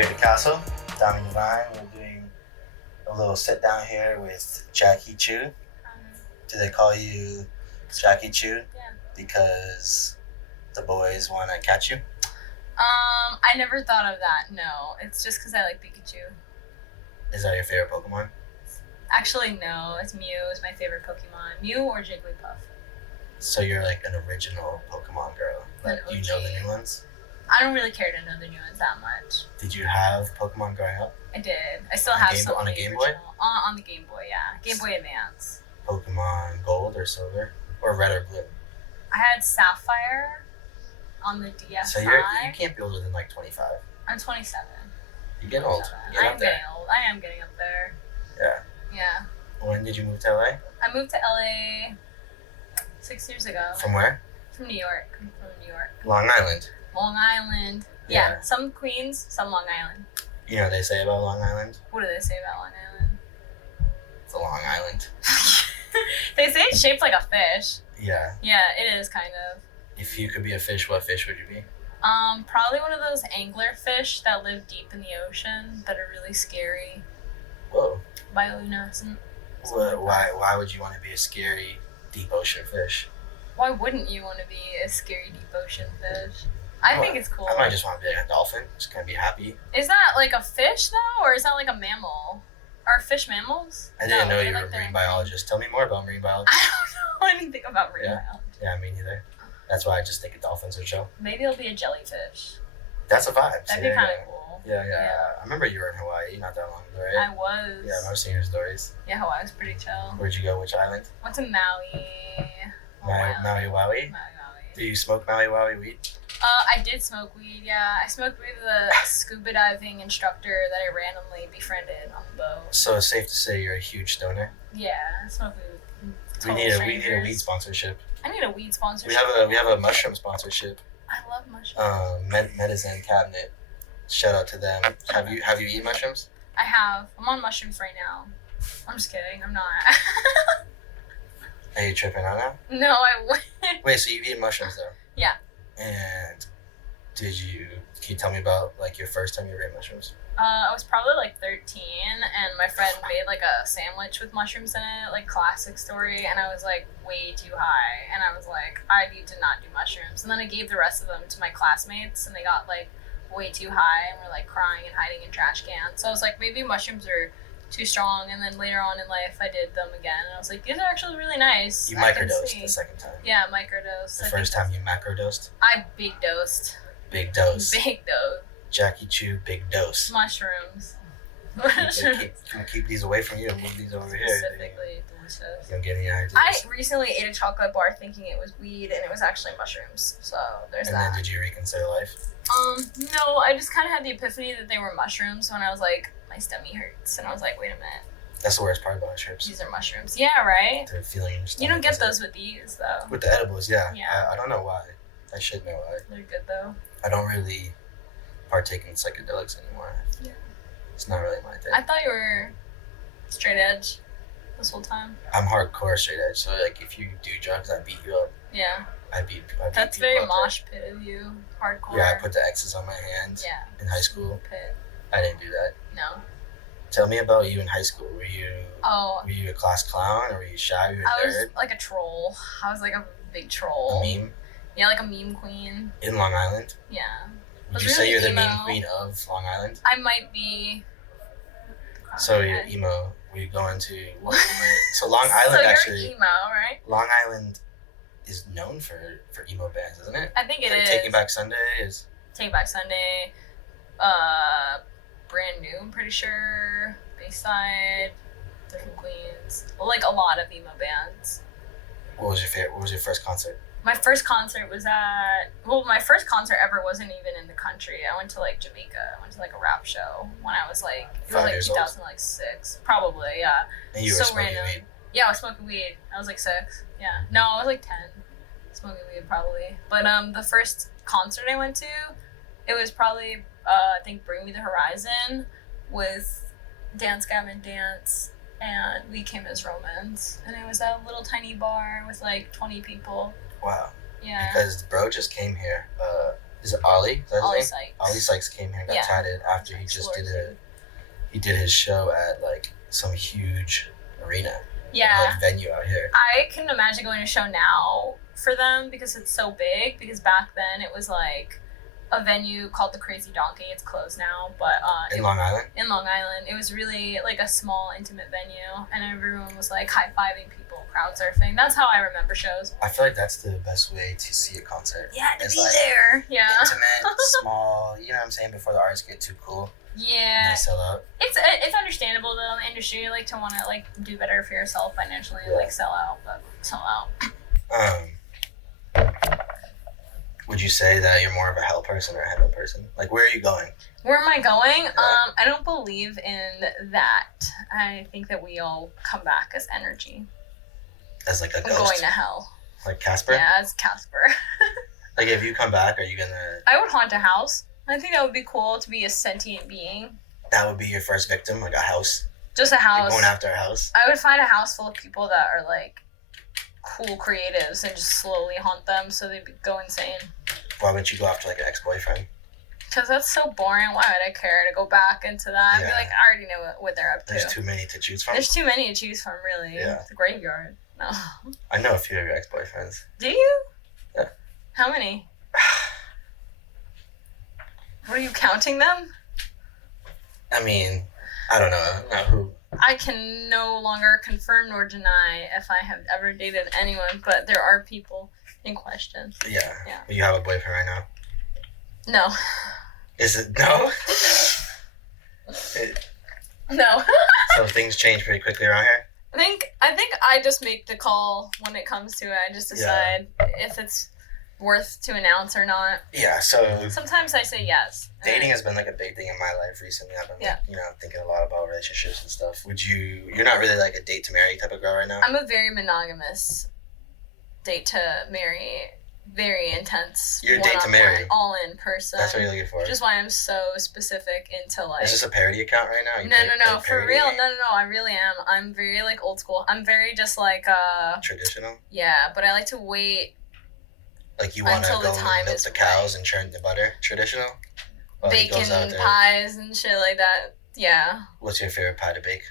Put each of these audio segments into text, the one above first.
here at the castle, Diamond Divine. We're doing a little sit down here with Jakiichu. Do they call you Jakiichu? Yeah. Because the boys want to catch you? I never thought of that. No, it's just because I like Pikachu. Is that your favorite Pokemon? Actually, no. It's Mew. It's my favorite Pokemon. Mew or Jigglypuff. So you're like an original Pokemon girl. Like, An you know OG. the new ones? I don't really care to know the new ones that much. Did you have Pokemon growing up? I did. I still On a have Game- some. on a of the Game Boy? original- On the Game Boy, yeah. Game Boy Advance. Pokemon Gold or Silver? Or Red or Blue? I had Sapphire on the DS5. So you can't be older than like 25. I'm 27. You get old. You get I up am there. getting old. I am getting up there. Yeah. Yeah. When did you move to LA? I moved to LA 6 years ago. From where? From New York. From New York. Long Island. Long Island. Yeah. Yeah. Some Queens, some Long Island. You know what they say about Long Island? What do they say about Long Island? It's a Long Island. They say it's shaped like a fish. Yeah. Yeah, it is kind of. If you could be a fish, what fish would you be? Probably one of those angler fish that live deep in the ocean that are really scary. Whoa. Bioluminescent. Why would you want to be a scary deep ocean fish? Why wouldn't you want to be a scary deep ocean fish? I think it's cool. I might just want to be like a dolphin. Just kind of be happy. Is that like a fish though, or is that like a mammal? Are fish mammals? I didn't know they're you were like a marine the- biologist. Tell me more about marine biology. I don't know anything about marine Yeah. biology. Yeah, me neither. That's why I just think of dolphins are chill. Maybe it'll be a jellyfish. That's a vibe. That'd See, be kind yeah. of cool. Yeah. I remember you were in Hawaii not that long ago, right? I was. Yeah, I've seen your stories. Yeah, Hawaii was pretty chill. Where'd you go? Which island? Went to Maui. Maui Wowie? Maui. Do you smoke Maui Wowie weed? I did smoke weed, yeah. I smoked weed with a scuba diving instructor that I randomly befriended on the boat. So it's safe to say you're a huge stoner. Yeah, I smoked weed with We total need a strangers. weed sponsorship. I need a weed sponsorship. We have a mushroom sponsorship. I love mushrooms. Medicine Cabinet. Shout out to them. Have you eaten mushrooms? I have. I'm on mushrooms right now. I'm just kidding. I'm not. Are you tripping on that? No, I wouldn't. Wait, so you've eaten mushrooms though? Yeah. And can you tell me about like your first time you ate mushrooms? I was probably like 13, and my friend made like a sandwich with mushrooms in it, like classic story, and I was like way too high, and I was like, I need to not do mushrooms. And then I gave the rest of them to my classmates, and they got like way too high and were like crying and hiding in trash cans. So I was like, maybe mushrooms are too strong. And then later on in life, I did them again, and I was like, these are actually really nice. You I can microdosed see. the second time. Yeah, microdose. The first time you macrodosed? I big dosed. Big dose. Big dose. Jakiichu, big dose. Mushrooms. Keep these away from you and move these over here. Specifically delicious. You don't get any ideas. I recently ate a chocolate bar thinking it was weed, and it was actually mushrooms. So there's And that. then did you reconsider life? No, I just kind of had the epiphany that they were mushrooms when I was like, my stomach hurts, and I was like, wait a minute, That's the worst part about mushrooms. these are mushrooms. Yeah, right. The feeling in your stomach. You don't get is those with these though. With the edibles, yeah. Yeah. I don't know why. I should know why. They're good though. I don't really partake in psychedelics anymore. Yeah. It's not really my thing. I thought you were straight edge this whole time. I'm hardcore straight edge, so like if you do drugs, I beat you up. Yeah. I beat That's people very up. mosh pit of you. Hardcore. Yeah, I put the X's on my hands Yeah. in high school. Pit. I didn't do that. No. Tell me about you in high school. Were Oh, you a class clown or were you shy? Were you a I was nerd? like a troll. I was like a big A troll. meme Yeah, like a meme queen. in Long Island? Yeah. Would Was you say really you're the emo. meme queen of Long Island? I might be. So you're emo. Were you going to so Long Island So you're actually? emo, right? Long Island is known for emo bands, isn't it? I think it Like is. Taking Back Sunday is. Take Back Sunday. Brand New, I'm pretty sure. Bayside. Different Queens. Like a lot of emo bands. What was your favorite? What was your first concert? My first concert was my first concert ever wasn't even in the country. I went to like Jamaica. I went to like a rap show when I was like, it was 5 like years old? 2006. Probably, yeah. And you were So smoking random. weed. Yeah, I was smoking weed. I was like 6. Yeah. No, I was like 10. Smoking weed probably. But the first concert I went to, it was probably I think Bring Me the Horizon with Dance Gavin Dance and We Came as Romans. And it was at a little tiny bar with like 20 people. Wow. Yeah. Because bro just came here Is it Ollie? Is that his Ollie name? Sykes. Ollie Sykes came here and got Yeah. tatted after he just did his show at like some huge arena. Yeah. Like venue out here. I can imagine going to a show now for them because it's so big. Because back then it was like a venue called the Crazy Donkey. It's closed now, but in Long Island. In Long Island, it was really like a small, intimate venue, and everyone was like high fiving people, crowd surfing. That's how I remember shows. I feel like that's the best way to see a concert. Yeah, to it's be like there. Yeah. Intimate, small. You know what I'm saying? Before the artists get too cool. Yeah. And they sell out. It's understandable though in the industry, like to want to like do better for yourself financially, like sell out. Would you say that you're more of a hell person or a heaven person? Like, where are you going? Where am I going? Yeah. I don't believe in that. I think that we all come back as energy. As like a I'm ghost? going to hell. Like Casper? Yeah, as Casper. Like, if you come back, are you gonna... I would haunt a house. I think that would be cool to be a sentient being. That would be your first victim? Like a house? Just a house. You're going after a house? I would find a house full of people that are like cool creatives and just slowly haunt them so they go insane. Why wouldn't you go after like an ex-boyfriend? Because that's so boring. Why would I care to go back into that? I'd be like, I already know what they're up to. There's too many to choose from. There's too many to choose from, really. Yeah. It's a graveyard. No. I know a few of your ex-boyfriends. Do you? Yeah. How many? What are you counting them? I mean, I don't know. Not who. I can no longer confirm nor deny if I have ever dated anyone, but there are people in question. Yeah. Yeah. You have a boyfriend right now? No. Is it no? No. So things change pretty quickly around here? I think I just make the call when it comes to it. I just decide if it's worth to announce or not. Yeah, so sometimes I say yes. Dating has been like a big thing in my life recently. I've been thinking a lot about relationships and stuff. You're not really like a date to marry type of girl right now? I'm a very monogamous date to marry, very intense. You're a date to marry. All in person. That's what you're looking for. Which is why I'm so specific into like. Is this a parody account right now? No, for real. No, I really am. I'm very like old school. I'm very just like traditional? Yeah, but I like to wait. Like you want to go milk the cows and churn the butter? Traditional? Bacon pies and shit like that. Yeah. What's your favorite pie to bake?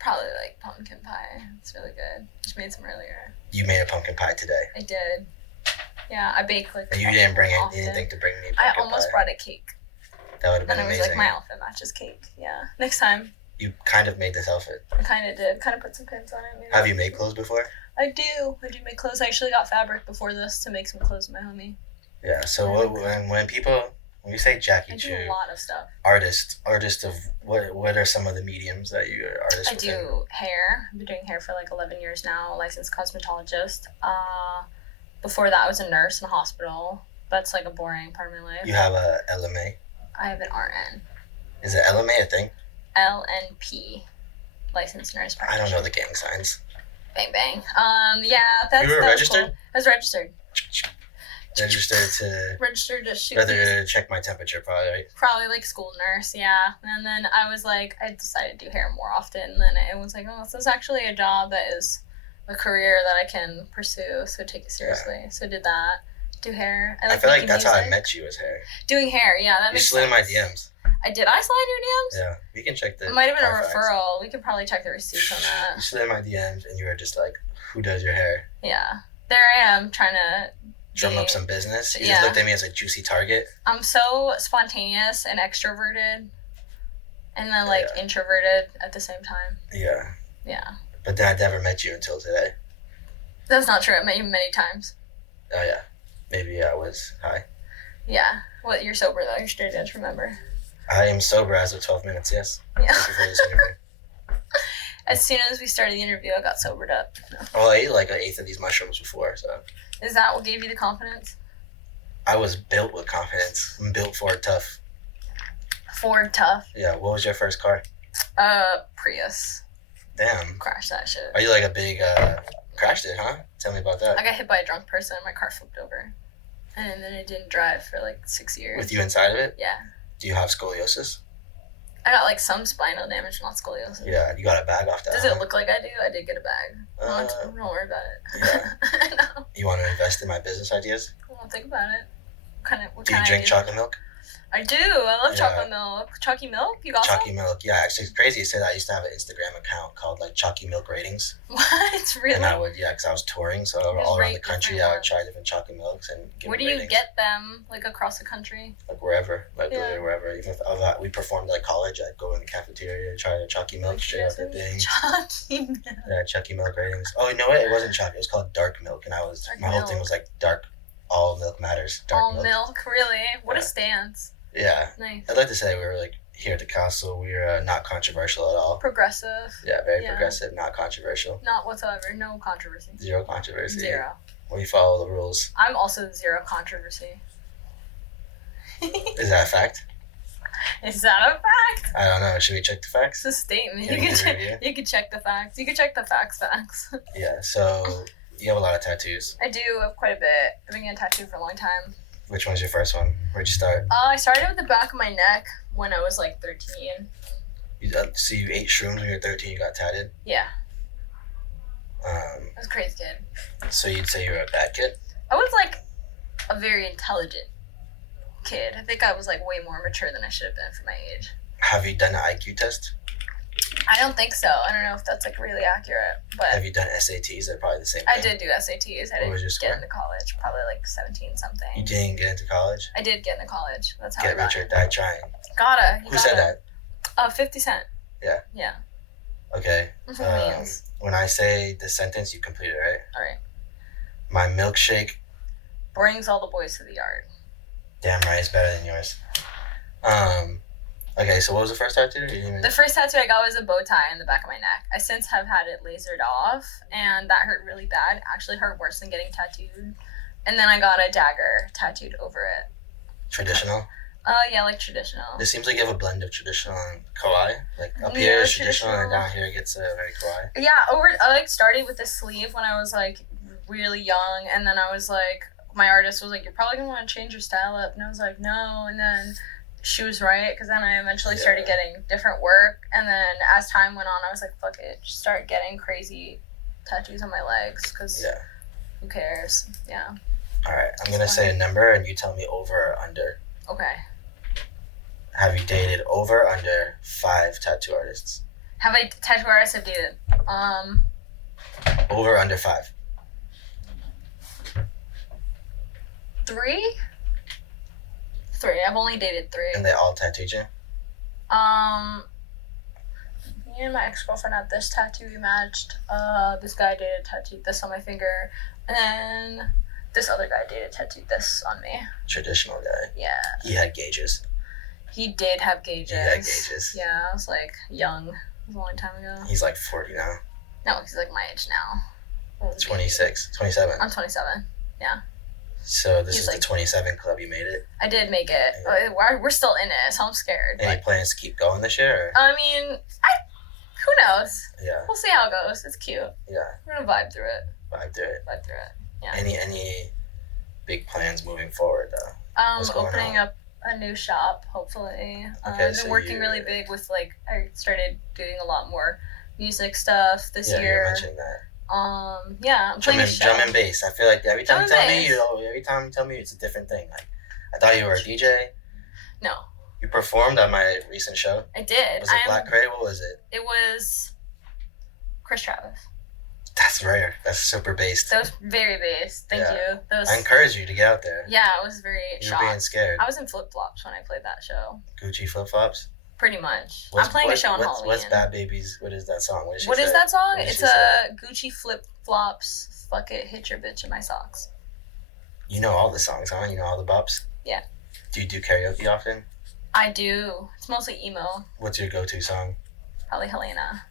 Probably like pumpkin pie. It's really good. Just made some earlier. You made a pumpkin pie today? I did. Yeah, I bake like. And you didn't bring anything to bring me pumpkin pie? I almost brought a cake. That would have been amazing. And it was like my outfit matches cake. Yeah. Next time. You kind of made this outfit. I kind of did. Kind of put some pins on it. Maybe. Have you made clothes before? I do make clothes. I actually got fabric before this to make some clothes with my homie. Yeah, so when you say Jakiichu, I do a lot of stuff. Artist of what are some of the mediums that you are artists I do hair. I've been doing hair for like 11 years now, licensed cosmetologist. Before that I was a nurse in a hospital. That's like a boring part of my life. You have a LMA? I have an RN. Is it LMA a thing? LNP. Licensed nurse practitioner. I don't know the gang signs. Bang bang. Yeah, that's. You were registered? Cool. I was registered. Registered to shoot. Rather check my temperature, probably, right? Probably like school nurse, yeah. And then I was like, I decided to do hair more often. And then it was like, oh, this is actually a job that is a career that I can pursue. So take it seriously. Yeah. So did that. Do hair. I feel like that's how I met you, as hair. Doing hair, yeah. That makes sense. You slid in my DMs. I did. I slide your DMs? Yeah, we can check the. It might have been a referral. We could probably check the receipts on that. You slid in my DMs, and you were just like, "Who does your hair?" Yeah, there I am trying to drum up some business. You just looked at me as a juicy target. I'm so spontaneous and extroverted, and then like introverted at the same time. Yeah. Yeah. But then I never met you until today. That's not true. I met you many times. Oh yeah, maybe I was high. Yeah. Well, you're sober though. You're straight edge. Remember. I am sober as of 12 minutes, yes. Yeah. Thank you for this interview. As soon as we started the interview, I got sobered up. No. Well, I ate like an eighth of these mushrooms before, so. Is that what gave you the confidence? I was built with confidence. I'm built Ford tough. Ford tough? Yeah. What was your first car? Prius. Damn. Crashed that shit. Are you like a big, crashed it, huh? Tell me about that. I got hit by a drunk person and my car flipped over. And then it didn't drive for like 6 years. With you inside of it? Yeah. Do you have scoliosis? I got like some spinal damage, not scoliosis. Yeah, you got a bag off that. Does it look like I do? I did get a bag. Don't worry about it. Yeah. No. You want to invest in my business ideas? Well, think about it. What Do you kind drink chocolate milk? I do. I love chocolate milk. Chalky milk? You got Chalky some? milk. Yeah, actually, it's crazy you say that. I used to have an Instagram account called like Chalky Milk Ratings. What? Really? And I would, because I was touring, so all around the country, I would try different chocolate milks and give Where do you get them? Like across the country? Like wherever, literally wherever. Even if we performed at college, I'd go in the cafeteria and try the Chalky milk straight out the thing. Chalky milk. Yeah, Chalky milk ratings. Oh, you know what? It wasn't chalky. It was called dark milk, and my whole thing was like dark. All milk matters. Dark milk, really? What a stance. Yeah. Nice. I'd like to say we were like here at the castle. We were not controversial at all. Progressive. Yeah, very progressive. Not controversial. Not whatsoever. No controversy. Zero controversy. Zero. We follow the rules. I'm also zero controversy. Is that a fact? Is that a fact? I don't know. Should we check the facts? It's a statement. You can check the facts. You can check the facts. Yeah. So you have a lot of tattoos. I do. I have quite a bit. I've been getting tattooed for a long time. Which one's your first one? Where'd you start? I started with the back of my neck when I was like 13. So you ate shrooms when you were 13, you got tatted? Yeah. I was a crazy kid. So you'd say you were a bad kid? I was like a very intelligent kid. I think I was like way more mature than I should have been for my age. Have you done an IQ test? I don't think so. I don't know if that's like really accurate. But have you done SATs? They're probably the same thing. I did do SATs. I didn't get into college. Probably like 17 something. You didn't get into college? I did get into college. That's how Get rich or die trying. Gotta. Who said that? 50 Cent. Yeah. Yeah. Okay. When I say the sentence, you complete it, right? All right. My milkshake brings all the boys to the yard. Damn right, it's better than yours. Okay, so what was the first tattoo? The first tattoo I got was a bow tie in the back of my neck. I since have had it lasered off, and that hurt really bad. It actually hurt worse than getting tattooed. And then I got a dagger tattooed over it. Traditional? Yeah, like traditional. It seems like you have a blend of traditional and kawaii. Like up here is traditional, and down here it gets very kawaii. Yeah, I like started with the sleeve when I was like really young, and then I was like, my artist was like, "You're probably gonna want to change your style up," and I was like, "No," and then she was right, because then I eventually started getting different work, and then as time went on, I was like, fuck it, just start getting crazy tattoos on my legs, because who cares? Yeah. Alright, I'm going to say a number, and you tell me over or under. Okay. Have you dated over or under 5 tattoo artists? Have I tattoo artists I've dated? Over or under 5? 3? 3. I've only dated 3. And they all tattooed you? Me and my ex-girlfriend had this tattoo we matched. This guy tattooed this on my finger. And then this other guy tattooed this on me. Traditional guy. Yeah. He had gauges. He did have gauges. He had gauges. Yeah, I was like young. It was a long time ago. He's like 40 now. No, he's like my age now. 26, 27. I'm 27. Yeah. So this is the 27 club. You made it? I did make it. Yeah. We're still in it, so I'm scared. Any plans to keep going this year? Or? I mean, who knows? Yeah. We'll see how it goes. It's cute. Yeah. We're gonna vibe through it. Vibe through it. Yeah. Any big plans moving forward though? Opening up a new shop, hopefully. I've been working really big with I started doing a lot more music stuff this year. Yeah, you mentioned that. I'm playing a show. Drum and bass. I feel like every time you tell me, it's a different thing. Like, I thought you were a DJ. No. You performed on my recent show. I did. Was it Black Crate? What was it? It was Chris Travis. That's rare. That's super based. That was very based. Thank you. I encourage you to get out there. Yeah, I was very shocked. You were being scared. I was in flip-flops when I played that show. Gucci flip-flops? Pretty much. I'm playing a show on Halloween. What's Bad Babies? What is that song? What is that song? It's a Gucci flip-flops. Fuck it, hit your bitch in my socks. You know all the songs, huh? You know all the bops? Yeah. Do you do karaoke often? I do. It's mostly emo. What's your go-to song? Probably Helena.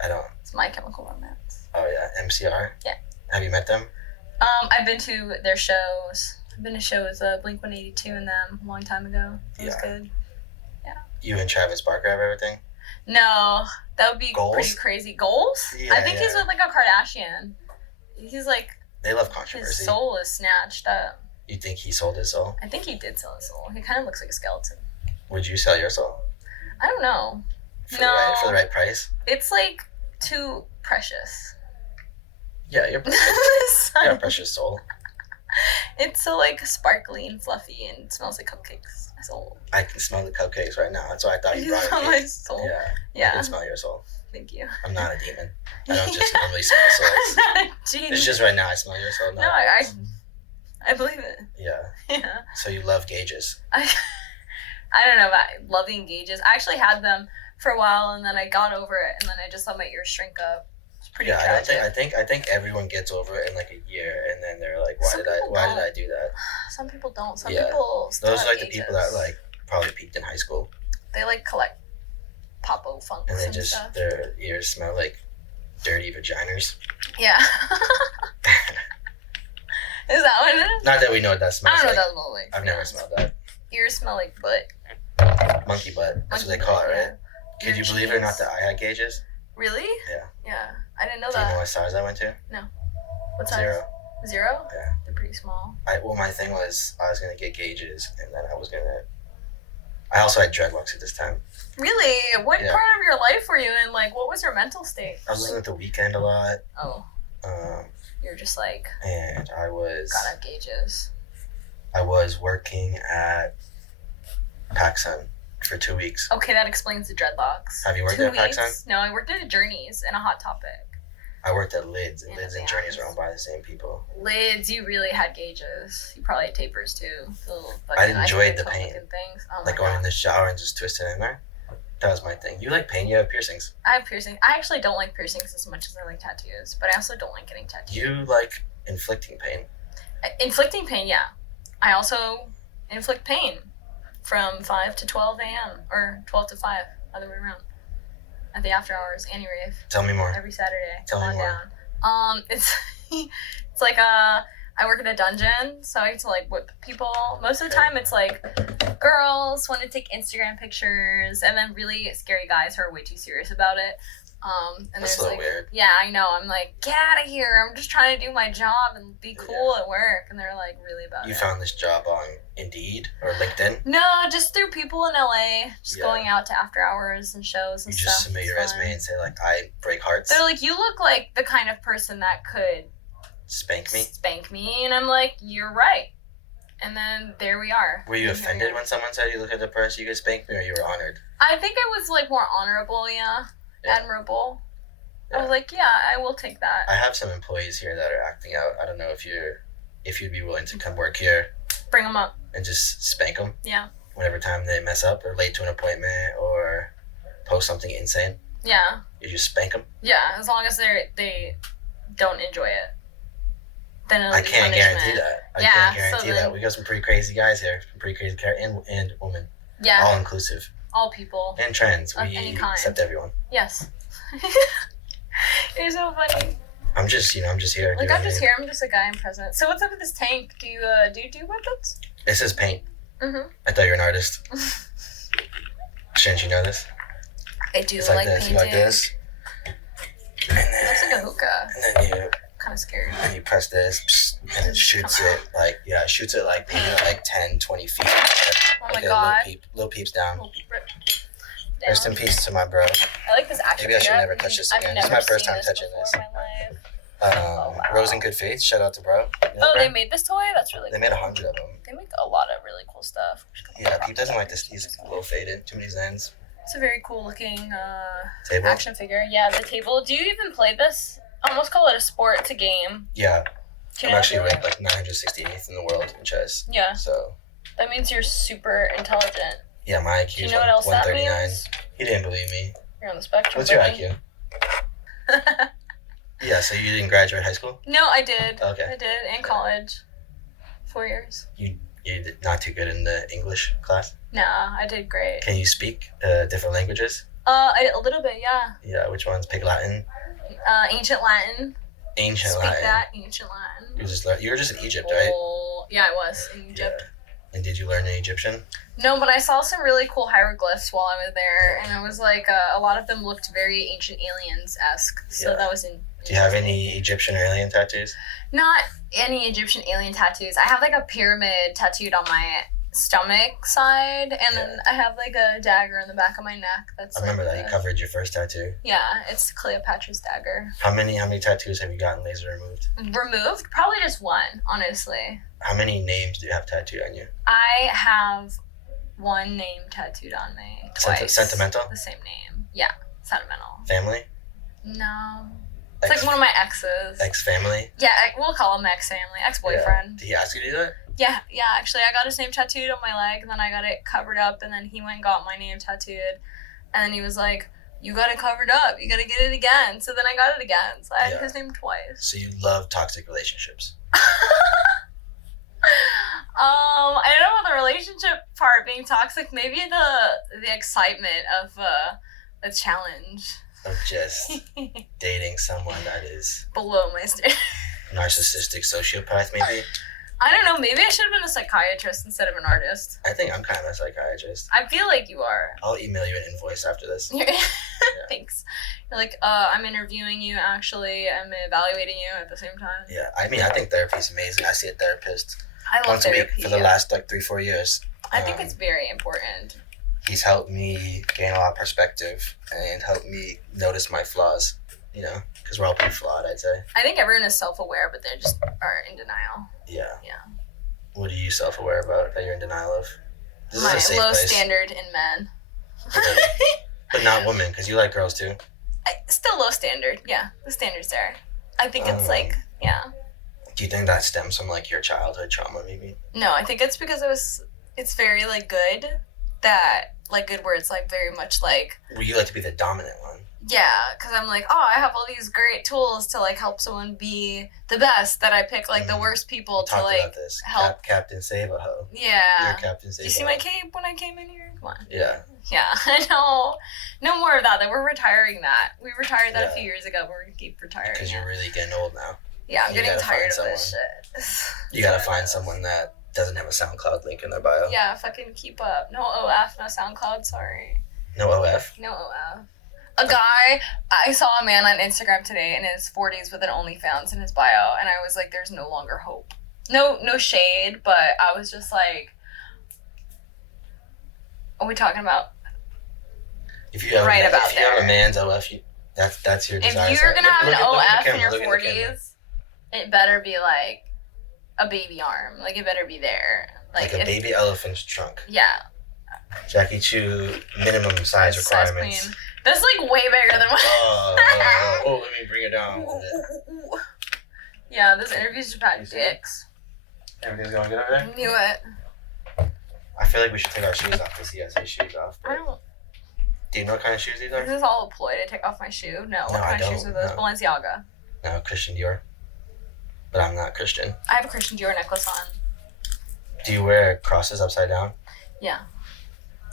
I don't. It's My Chemical Romance. Oh yeah, MCR? Yeah. Have you met them? I've been to their shows. I've been to shows Blink-182 and them a long time ago. It was good. Yeah. You and Travis Barker have everything? No, that would be Goals? pretty crazy. Goals? Yeah, I think he's with a Kardashian. He's They love controversy. His soul is snatched up. You think he sold his soul? I think he did sell his soul. He kind of looks like a skeleton. Would you sell your soul? I don't know. For the right price? It's too precious. Yeah, you're precious. You're a precious soul. It's so like sparkly and fluffy and it smells like cupcakes. My soul. I can smell the cupcakes right now. That's why I thought you brought smell a my cake. soul. Yeah. Yeah. I can smell your soul. Thank you. I'm not a demon. I don't just normally smell souls. It's just right now I smell your soul. No, I believe it. Yeah. Yeah. So you love gauges. I don't know about loving gauges. I actually had them for a while and then I got over it and then I just let my ears shrink up. It's pretty tragic. I think everyone gets over it in like a year and then they're like, why did I do that? Some people don't. Some people still those have are like gauges. the people that like probably peaked in high school. They like collect popo funks and they and just stuff. their ears smell like dirty vaginas. Yeah. Is that what it is? Not that we know what that smells I don't know like. what that smells like. I've never smelled that. Ears smell like butt. Monkey butt. That's what they call it, right? Could you believe it or not that I had gauges? Really? Yeah. Yeah. I didn't know Do you know that. what size I went to? What size? 0. 0? Yeah. They're pretty small. My thing was I was gonna get gauges and then I also had dreadlocks at this time. Really? What Yeah. part of your life were you in? Like, what was your mental state? I was listening at the weekend a lot. Oh. You're just like, And I was gotta have gauges. working at PacSun for 2 weeks. Okay, that explains the dreadlocks. Have you worked 2 at weeks? PacSun? No, I worked at a Journeys and a Hot Topic. I worked at Lids, and In Lids and Advance. Journeys are owned by the same people. Lids, you really had gauges. You probably had tapers too. I enjoyed the pain. Things. Oh Like my going God. in the shower and just twisting in there. That was my thing. You like pain? You have piercings. I have piercings. I actually don't like piercings as much as I like tattoos, but I also don't like getting tattoos. You like inflicting pain. Inflicting pain, yeah. I also inflict pain from 5 to 12 a.m. or 12 to 5, other way around. At the after hours, Annie Rave, Tell me more. every Saturday. Tell me on more. down. It's it's like I work in a dungeon, so I get to like whip people. Most of the time, it's like girls want to take Instagram pictures, and then really scary guys who are way too serious about it. And That's there's a little like, weird. yeah, I know. I'm like, get out of here! I'm just trying to do my job and be cool at work, and they're like really about You it. found this job on Indeed or LinkedIn? No, just through people in LA, just Yeah. going out to after hours and shows and You stuff. just submit your It's fun. resume and say like, I break hearts. They're like, you look like the kind of person that could Spank me. spank me, and I'm like, you're right. And then there we are. Were you And here we offended are. when someone said you look at the person you could spank me, or you were honored? I think I was like more honorable, yeah. Yeah. Admirable. I Yeah. was like, yeah, I will take that. I have some employees here that are acting out. I don't know if you'd be willing to come work here Bring them up. and just spank them Yeah. whenever time they mess up or late to an appointment or post something insane. Yeah. You just spank them. Yeah. As long as they don't enjoy it. Then it'll I be can't punishment. guarantee that. I Yeah, can't so guarantee that. then- We got some pretty crazy guys here, some pretty crazy and women, Yeah. all inclusive All people. and trans. Of We any kind. accept everyone. Yes. You're so funny. I'm just here. Like, doing I'm just it. here. I'm just a guy in present. So what's up with this tank? Do you do weapons? This is paint. Mm-hmm. I thought you were an artist. Shouldn't you know this? I do It's like like this. painting. You like this, and then, It looks like a hookah. and then Kind of scary. you press this, and it shoots it like maybe like 10, 20 feet. Oh my Like a God. little peeps down. Little rip Rest in down. peace to my bro. I like this action Maybe I should figure. never touch this I've again. never This is my first seen time touching before this. in my life. wow. Rose in Good Faith. Shout out to bro. You know Oh, bro? they made this toy? That's really They cool. made 100 of them. They make a lot of really cool stuff. Yeah, Pete doesn't like this. He's a little faded. Too many Zens. It's a very cool looking Table. action figure. Yeah, the table. Do you even play this? I almost call it a sport. It's a game. Yeah, Do you I'm know actually what ranked like 968th in the world in chess. Yeah, So that means you're super intelligent. yeah, my IQ Do you is know what else that 139. means? He didn't believe me. You're on the spectrum. What's your buddy. IQ? Yeah, so you didn't graduate high school? No, I did. Okay. I did in college. 4 years. You did not too good in the English class. Nah, I did great. Can you speak different languages? A little bit, yeah. Yeah, which ones? Pig Latin, Ancient Latin. ancient Speak Latin. that, ancient Latin. You were just in Egypt, right? Oh, yeah, I was in Egypt. Yeah. And did you learn any Egyptian? No, but I saw some really cool hieroglyphs while I was there, and it was like a lot of them looked very ancient aliens-esque. So Yeah. that was in. Do you have any Egyptian or alien tattoos? Not any Egyptian alien tattoos. I have like a pyramid tattooed on my stomach side, and then I have like a dagger in the back of my neck. That's I remember like that you covered your first tattoo. Yeah, it's Cleopatra's dagger. How many tattoos have you gotten laser removed? Removed? Probably just one, honestly. How many names do you have tattooed on you? I have one name tattooed on me twice. Sentimental? The same name. Yeah, sentimental. Family? No. It's like one of my exes. Ex-family? Yeah, we'll call him ex-family. Ex-boyfriend. Yeah. Did he ask you to do that? Yeah, actually, I got his name tattooed on my leg, and then I got it covered up, and then he went and got my name tattooed, and then he was like, you got it covered up, you gotta get it again. So then I got it again, so I had his name twice. So you love toxic relationships? I don't know about the relationship part being toxic, maybe the excitement of a challenge. Of just dating someone that is... below my standard. Narcissistic sociopath, maybe? I don't know, maybe I should have been a psychiatrist instead of an artist. I think I'm kind of a psychiatrist. I feel like you are. I'll email you an invoice after this. Thanks. You're like, I'm interviewing you, actually. I'm evaluating you at the same time. Yeah, I mean, I think therapy is amazing. I see a therapist once therapy, a week for the last 3-4 years. I think it's very important. He's helped me gain a lot of perspective and helped me notice my flaws, because we're all pretty flawed, I'd say. I think everyone is self-aware, but they just are in denial. Yeah. What are you self-aware about that you're in denial of? This my is a safe low place. Standard in men. But not women, because you like girls too. Still low standard, yeah. The standard's there. I think it's Do you think that stems from your childhood trauma, maybe? No, I think it's because it's very good. That good where it's very much Well, you like to be the dominant one. Yeah, because I'm I have all these great tools to help someone be the best, that I pick the worst people to about this. Help. Captain Save-A-Ho. Yeah. You're Captain Save-A-Ho. You see my cape when I came in here? Come on. Yeah. Yeah, I know. No more of that. We're retiring that. We retired that a few years ago, but we're going to keep retiring. Because you're really getting old now. Yeah, I'm getting tired of this shit. You gotta find someone that doesn't have a SoundCloud link in their bio. Yeah, fucking keep up. No OF, no SoundCloud, sorry. No OF? No OF. I saw a man on Instagram today in his 40s with an OnlyFans in his bio, and I was like, there's no longer hope. No shade, but I was just like, what are we talking about? If you have a man's OF, that's your desire. If you're going to have an OF in your 40s, it better be a baby arm. It better be there. Like a baby elephant's trunk. Yeah. Jakiichu minimum size requirements. Queen. That's way bigger than what. Oh, let me bring it down. Yeah, this interview's just about dicks. Everything's going good over there? Knew it. I feel like we should take our shoes off because he has his shoes off. I don't. Do you know what kind of shoes these are? Is this all a ploy to take off my shoe? No. What kind of shoes are those? No. Balenciaga. No, Christian Dior. But I'm not Christian. I have a Christian Dior necklace on. Do you wear crosses upside down? Yeah.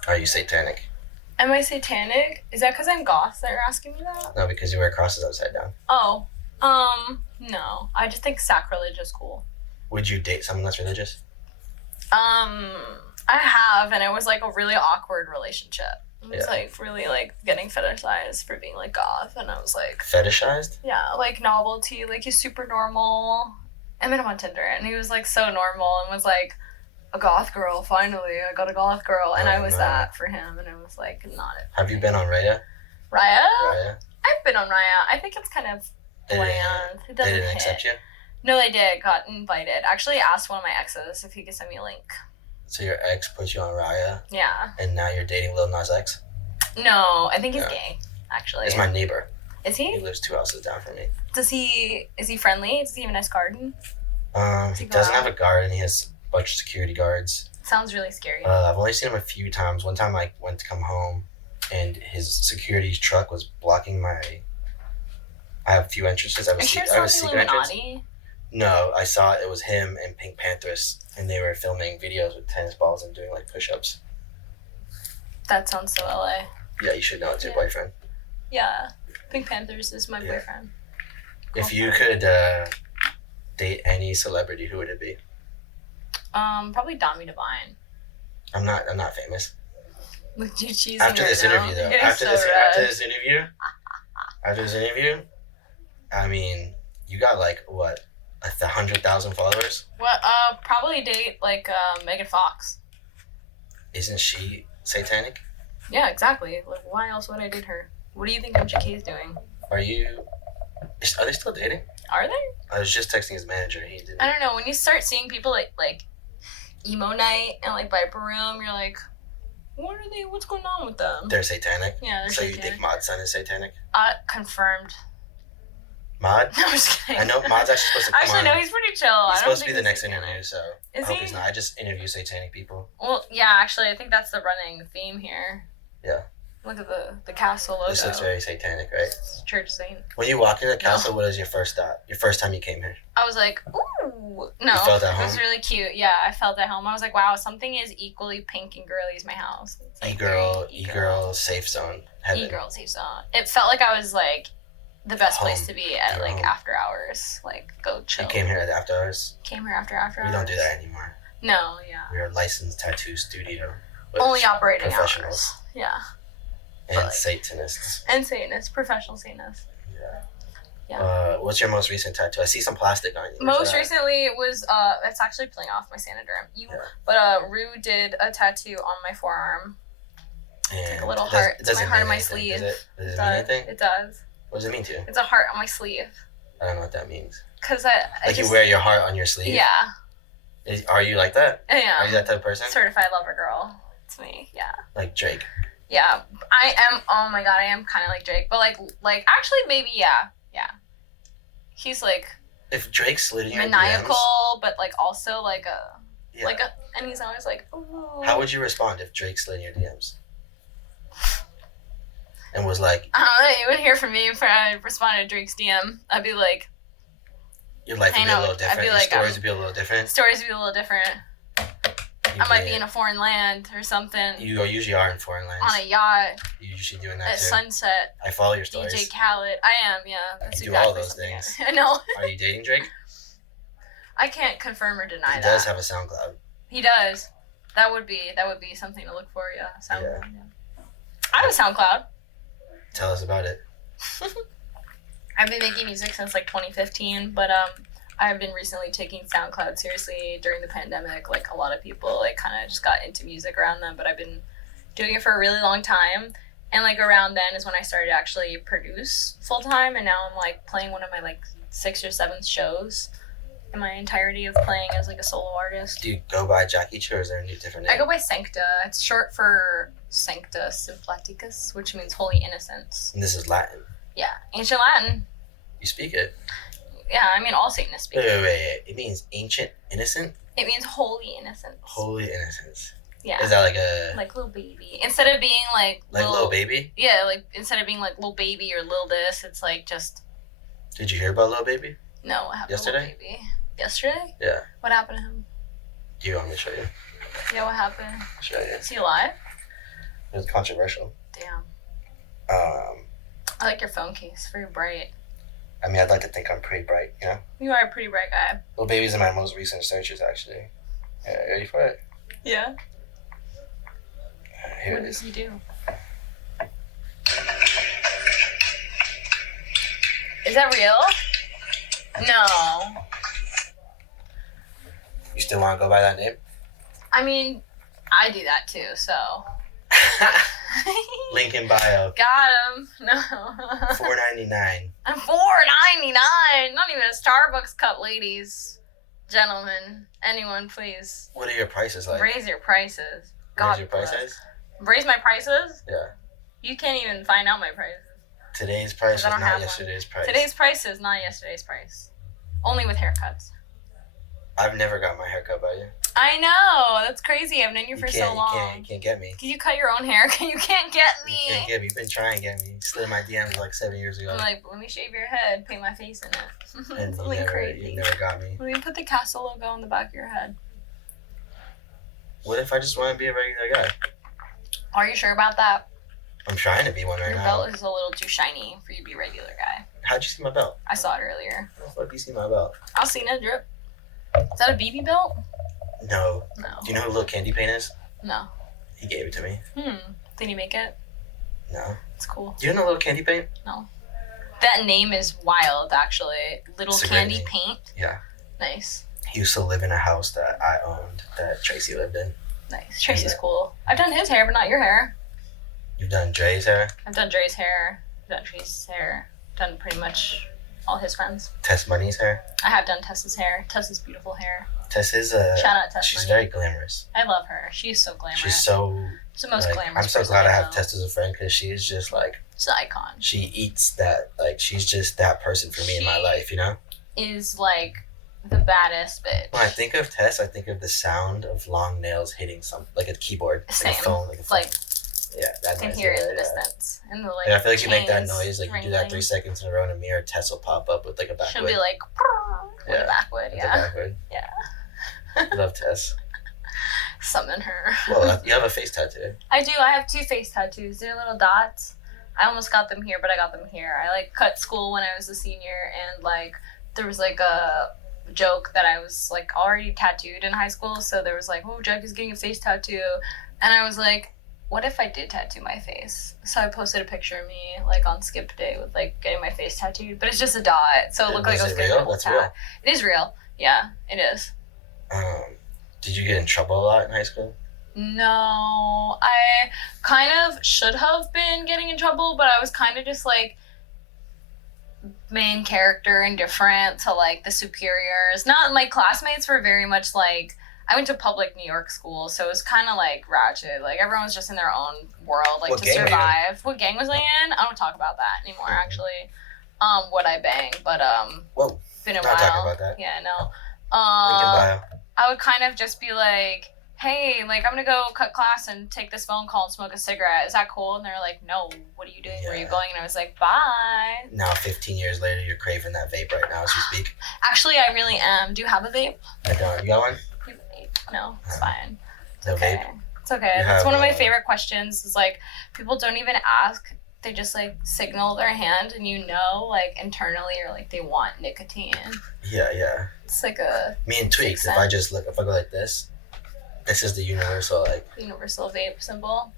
Are you satanic? Am I satanic? Is that because I'm goth that you're asking me that? No, because you wear crosses upside down. Oh. No. I just think sacrilege is cool. Would you date someone that's religious? I have, and it was a really awkward relationship. It was really getting fetishized for being goth, and I was fetishized? Yeah, novelty, he's super normal. I met him on Tinder, and he was so normal, and was a goth girl. Finally, I got a goth girl, and I was that for him, and it was not it. Have you been on Raya? Raya? I've been on Raya. I think it's kind of bland. It doesn't They didn't hit. accept you? No, they did. Got invited. Actually, asked one of my exes if he could send me a link. So your ex put you on Raya? Yeah. And now you're dating Lil Nas X? No, I think he's gay, actually. He's my neighbor. Is he? He lives 2 houses down from me. Is he friendly? Does he have a nice garden? He doesn't have a garden. He has a bunch of security guards. Sounds really scary. I've only seen him a few times. One time I went to come home and his security truck was blocking I have a few entrances. I have a secret entrance. No, I saw it was him and Pink Panthers, and they were filming videos with tennis balls and doing push-ups. That sounds so LA. Yeah, you should know it's your boyfriend. Yeah, Pink Panthers is my boyfriend. If you could date any celebrity, who would it be? Probably Dami Divine. I'm not famous. Look, you cheesing after this now. Interview, though. After this interview, I mean, you got 100,000 followers. What? Probably date Megan Fox. Isn't she satanic? Yeah, exactly. Like, why else would I date her? What do you think Jakiichu's doing? Are they still dating? Are they? I was just texting his manager. He didn't. I don't know. When you start seeing people like emo night and like Viper Room, you're like, what are they? What's going on with them? They're satanic. Yeah, they're so satanic. You think Maud's son is satanic? Confirmed. Maud? No, I'm just kidding. I know Maud's actually supposed to come actually, on. No, he's pretty chill. He's supposed to be the next interview, so is I hope he? he's not. I just interview satanic people. Well, yeah, actually, I think that's the running theme here. Yeah. Look at the castle logo. This looks very satanic, right? It's church saint. When you walk into the castle, what is your first thought? Your first time you came here? I was like, ooh. No, you felt at home? It was really cute. Yeah, I felt at home. I was like, wow, something is equally pink and girly as my house. It's like E-girl, safe zone, heaven. E-girl, safe zone. It felt like I was like the best place to be at like home. After hours. Like, go chill. You came here at after hours? Came here after hours. We don't do that anymore. No, yeah. We're a licensed tattoo studio. Only operating professionals. hours. Yeah. And like, Satanists. And Satanists, professional Satanists. Yeah. What's your most recent tattoo? I see some plastic on you. Most recently it was it's actually playing off my Sanoderm. But Rue did a tattoo on my forearm. And like a little heart. It's my heart on my sleeve. Does it mean anything? It does. What does it mean to you? It's a heart on my sleeve. I don't know what that means. Cause you wear your heart on your sleeve? Yeah. Are you like that? Yeah. Are you that type of person? Certified lover girl. It's me. Yeah. Like Drake. Yeah, I am. Oh my god, I am kind of like Drake, but like actually maybe yeah. He's like. If Drake slid in your maniacal, DMs, but like also like and he's always like, ooh. How would you respond if Drake slid in your DMs? And was like, I don't know, you wouldn't hear from me if I responded to Drake's DM. I'd be like, your life would be a little different. Your stories would be a little different. Stories would be a little different. I might be in a foreign land or something. You usually are in foreign lands. On a yacht. You're usually doing that at too. sunset. I follow your stories. DJ Khaled. I am, yeah. That's you do all those things. I know. Are you dating Drake? I can't confirm or deny that. He does have a SoundCloud. He does. That would be something to look for, yeah. SoundCloud. Yeah. I have a SoundCloud. Tell us about it. I've been making music since like 2015, but I've been recently taking SoundCloud seriously during the pandemic. Like a lot of people like kind of just got into music around them, but I've been doing it for a really long time. And like around then is when I started to actually produce full time, and now I'm like playing one of my like 6th or 7th shows in my entirety of playing as like a solo artist. Do you go by Jakiichu or is there a new different name? I go by Sancta. It's short for Sancta Simplaticus, which means holy innocence. And this is Latin. Yeah, ancient Latin. You speak it. Yeah, I mean all Satanists speak it. Wait. It means ancient innocent? It means holy innocence. Holy innocence. Yeah. Is that like a... Like little baby. Instead of being like... Like little baby? Yeah, like instead of being like little baby or little this, it's like just... Did you hear about little baby? No, what happened Yesterday? to little baby? Yesterday? Yeah. What happened to him? Do you want me to show you? Yeah, what happened? I'll show you. Is he alive? It was controversial. Damn. I like your phone case. Very bright. I mean, I'd like to think I'm pretty bright, you know? You are a pretty bright guy. Little baby's in my most recent searches, actually. Yeah, you ready for it? Yeah. Here what it does is. he do? Is that real? No. You still want to go by that name? I mean, I do that too, so. Link in bio. Got him. No. $4.99. I'm $4.99. Not even a Starbucks cup, ladies, gentlemen, anyone, please. What are your prices like? Raise your prices. Raise your prices? Raise my prices? Yeah. You can't even find out my prices. Today's price is not yesterday's price. Today's price is not yesterday's price. Only with haircuts. I've never got my hair cut by you. I know. That's crazy. I've known you for so long. You can't get me. Can you cut your own hair? You can't get me. You can't get me. You've been trying to get me. You slid in my DMs like 7 years ago. I'm like, let me shave your head, paint my face in it. And Something crazy. You never got me. Let me put the Castle logo on the back of your head. What if I just want to be a regular guy? Are you sure about that? I'm trying to be one right now. Your belt is a little too shiny for you to be a regular guy. How'd you see my belt? I saw it earlier. How the fuck do you see my belt? I've seen it drip. Is that a BB belt? No. No. Do you know who Little Candy Paint is? No. He gave it to me. Did he make it? No. It's cool. Do you know Little Candy Paint? No. That name is wild, actually. Little Candy Paint? Yeah. Nice. He used to live in a house that I owned that Tracy lived in. Nice. Tracy's cool. I've done his hair, but not your hair. You've done Dre's hair? I've done Dre's hair. I've done Tracy's hair. I've done pretty much all his friends. Tess Money's hair? I have done Tess's hair. Tess's beautiful hair. Tess is Shout out Tess she's Money. very glamorous. I love her. She's so glamorous. She's so... She's the most like, glamorous I'm so person glad I I have know. Tess as a friend because she is just like... She's an icon. She eats that. Like, she's just that person for me in my life, you know? Is like the baddest bitch. When I think of Tess, I think of the sound of long nails hitting like a keyboard. Same. Like a phone. Like yeah, that I can noise. hear it in Yeah, the distance. And the like. I feel like you make that chains noise, like you do that 3 seconds in a row in a mirror, Tess will pop up with like a backwood. She'll be like, with a backwood, yeah. Backwood. Yeah. I love Tess. Summon her. Well, you have a face tattoo. I do. I have 2 face tattoos. They're little dots. I almost got them here, but I got them here. I like cut school when I was a senior, and like there was like a joke that I was like already tattooed in high school, so there was like, oh, Jackie's getting a face tattoo, and I was like, what if I did tattoo my face? So I posted a picture of me like on skip day with like getting my face tattooed, but it's just a dot, so it looked like I was getting a whole tat. It is real. Yeah, it is. Did you get in trouble a lot in high school? No, I kind of should have been getting in trouble, but I was kind of just like main character, indifferent to like the superiors. Not my classmates were very much like, I went to public New York school, so it was kind of like ratchet. Like everyone was just in their own world, like to survive. What gang was I in? I don't talk about that anymore, actually. What I bang, but whoa, been a not while. talking about that. Yeah, no. I would kind of just be like, hey, like, I'm gonna go cut class and take this phone call and smoke a cigarette. Is that cool? And they're like, no, what are you doing? Where are you going? And I was like, bye. Now, 15 years later, you're craving that vape right now as you speak. Actually, I really am. Do you have a vape? I don't. You got one? You have a vape? No, it's fine. It's no okay. Vape? It's okay. That's one of my favorite questions is, like, people don't even ask. They just, like, signal their hand, and you know, like, internally, or, like, they want nicotine. Yeah. It's like a... Me and Tweaks, if I go like this is the universal, like... Universal vape symbol.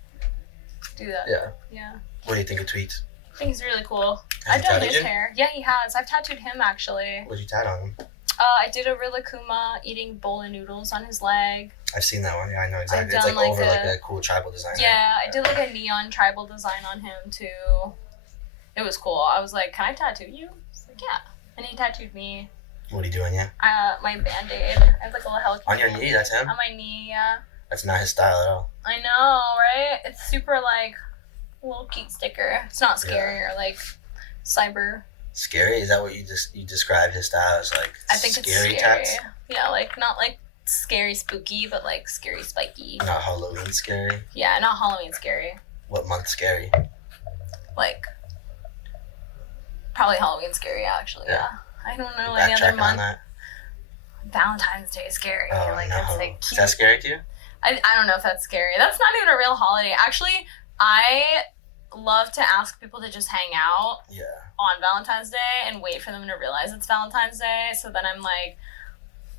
Do that. Yeah. What do you think of Tweets? I think he's really cool. I've done his hair. Yeah, he has. I've tattooed him, actually. What'd you tat on him? I did a Rilakkuma eating bowl of noodles on his leg. I've seen that one. Yeah, I know exactly. It's like over like a cool tribal design. Yeah, I did like a neon tribal design on him, too. It was cool. I was like, can I tattoo you? He's like, yeah. And he tattooed me. What are you doing, yeah? My Band-Aid. I have like a little Hello Kitty. On your knee, that's him? On my knee, yeah. That's not his style at all. I know, right? It's super like a little cute sticker. It's not scary or like cyber. Scary? Is that what you described his style as, like, I think scary it's scary. tats? Yeah, like not like scary spooky, but like scary spiky. Not Halloween scary? Yeah, not Halloween scary. What month scary? Like probably Halloween scary, actually. Yeah. I don't know any other month. On that? Valentine's Day is scary. Oh, like no. it's like cute. Is that scary to you? I don't know if that's scary. That's not even a real holiday. Actually, I love to ask people to just hang out on Valentine's Day and wait for them to realize it's Valentine's Day. So then I'm like,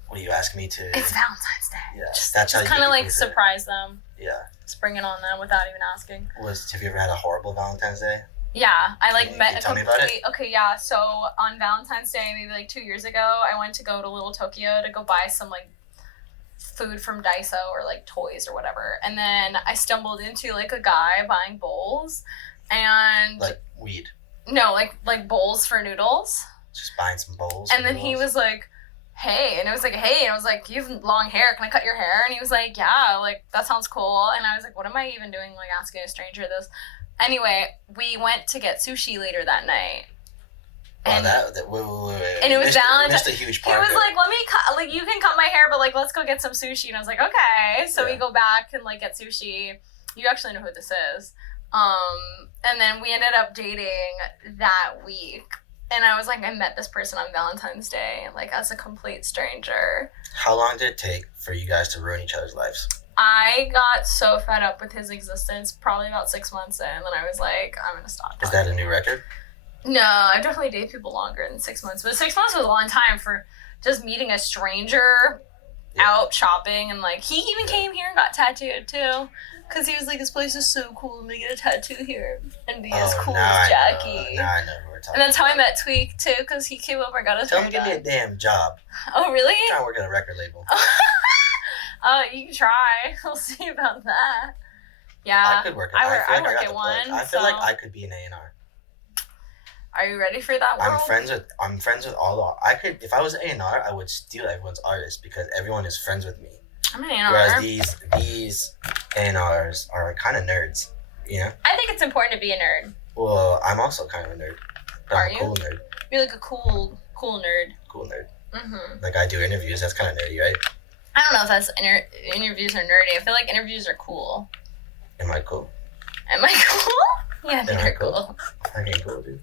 what are you asking me to? It's Valentine's Day. Yeah, just kind of like surprise them. Yeah. Spring it on them without even asking. Have you ever had a horrible Valentine's Day? Yeah, I like met tell me about it? Okay, yeah. So on Valentine's Day, maybe like 2 years ago, I went to go to Little Tokyo to go buy some like food from Daiso or like toys or whatever, and then I stumbled into like a guy buying bowls, and like weed. No, like bowls for noodles. Just buying some bowls. And then he was like, hey, and it was like, hey, and I was like, you have long hair, can I cut your hair? And he was like, yeah, like that sounds cool. And I was like, what am I even doing, like asking a stranger this? Anyway, we went to get sushi later that night. And wait. And it was Valentine's. Missed a huge part. He was like, let me cut, like, you can cut my hair, but like, let's go get some sushi. And I was like, okay. So we go back and like get sushi. You actually know who this is. And then we ended up dating that week. And I was like, I met this person on Valentine's Day, like as a complete stranger. How long did it take for you guys to ruin each other's lives? I got so fed up with his existence probably about 6 months in, and then I was like, I'm gonna stop. Is that a new record? No, I definitely date people longer than 6 months, but 6 months was a long time for just meeting a stranger out shopping, and like he even came here and got tattooed too, because he was like, this place is so cool, I'm gonna get a tattoo here and be as cool as Jackie. Now I know who we're talking. And that's how I met Tweak too, because he came over and got us. Tell him to give me a damn job. Oh really? I'm trying to work at a record label. You can try. We'll see about that. Yeah. I could work. I work at one. I feel like I could be an A&R. Are you ready for that world? I'm friends with all. I could, if I was A&R, I would steal everyone's artist because everyone is friends with me. I'm an A&R. Whereas these A&Rs are kind of nerds, you know. I think it's important to be a nerd. Well, I'm also kind of a nerd. Are you? I'm a cool nerd. You're like a cool nerd. Cool nerd. Mhm. Like I do interviews. That's kind of nerdy, right? I don't know if that's interviews are nerdy. I feel like interviews are cool. Am I cool? Am I cool? Yeah, I think you're cool. I ain't cool, dude.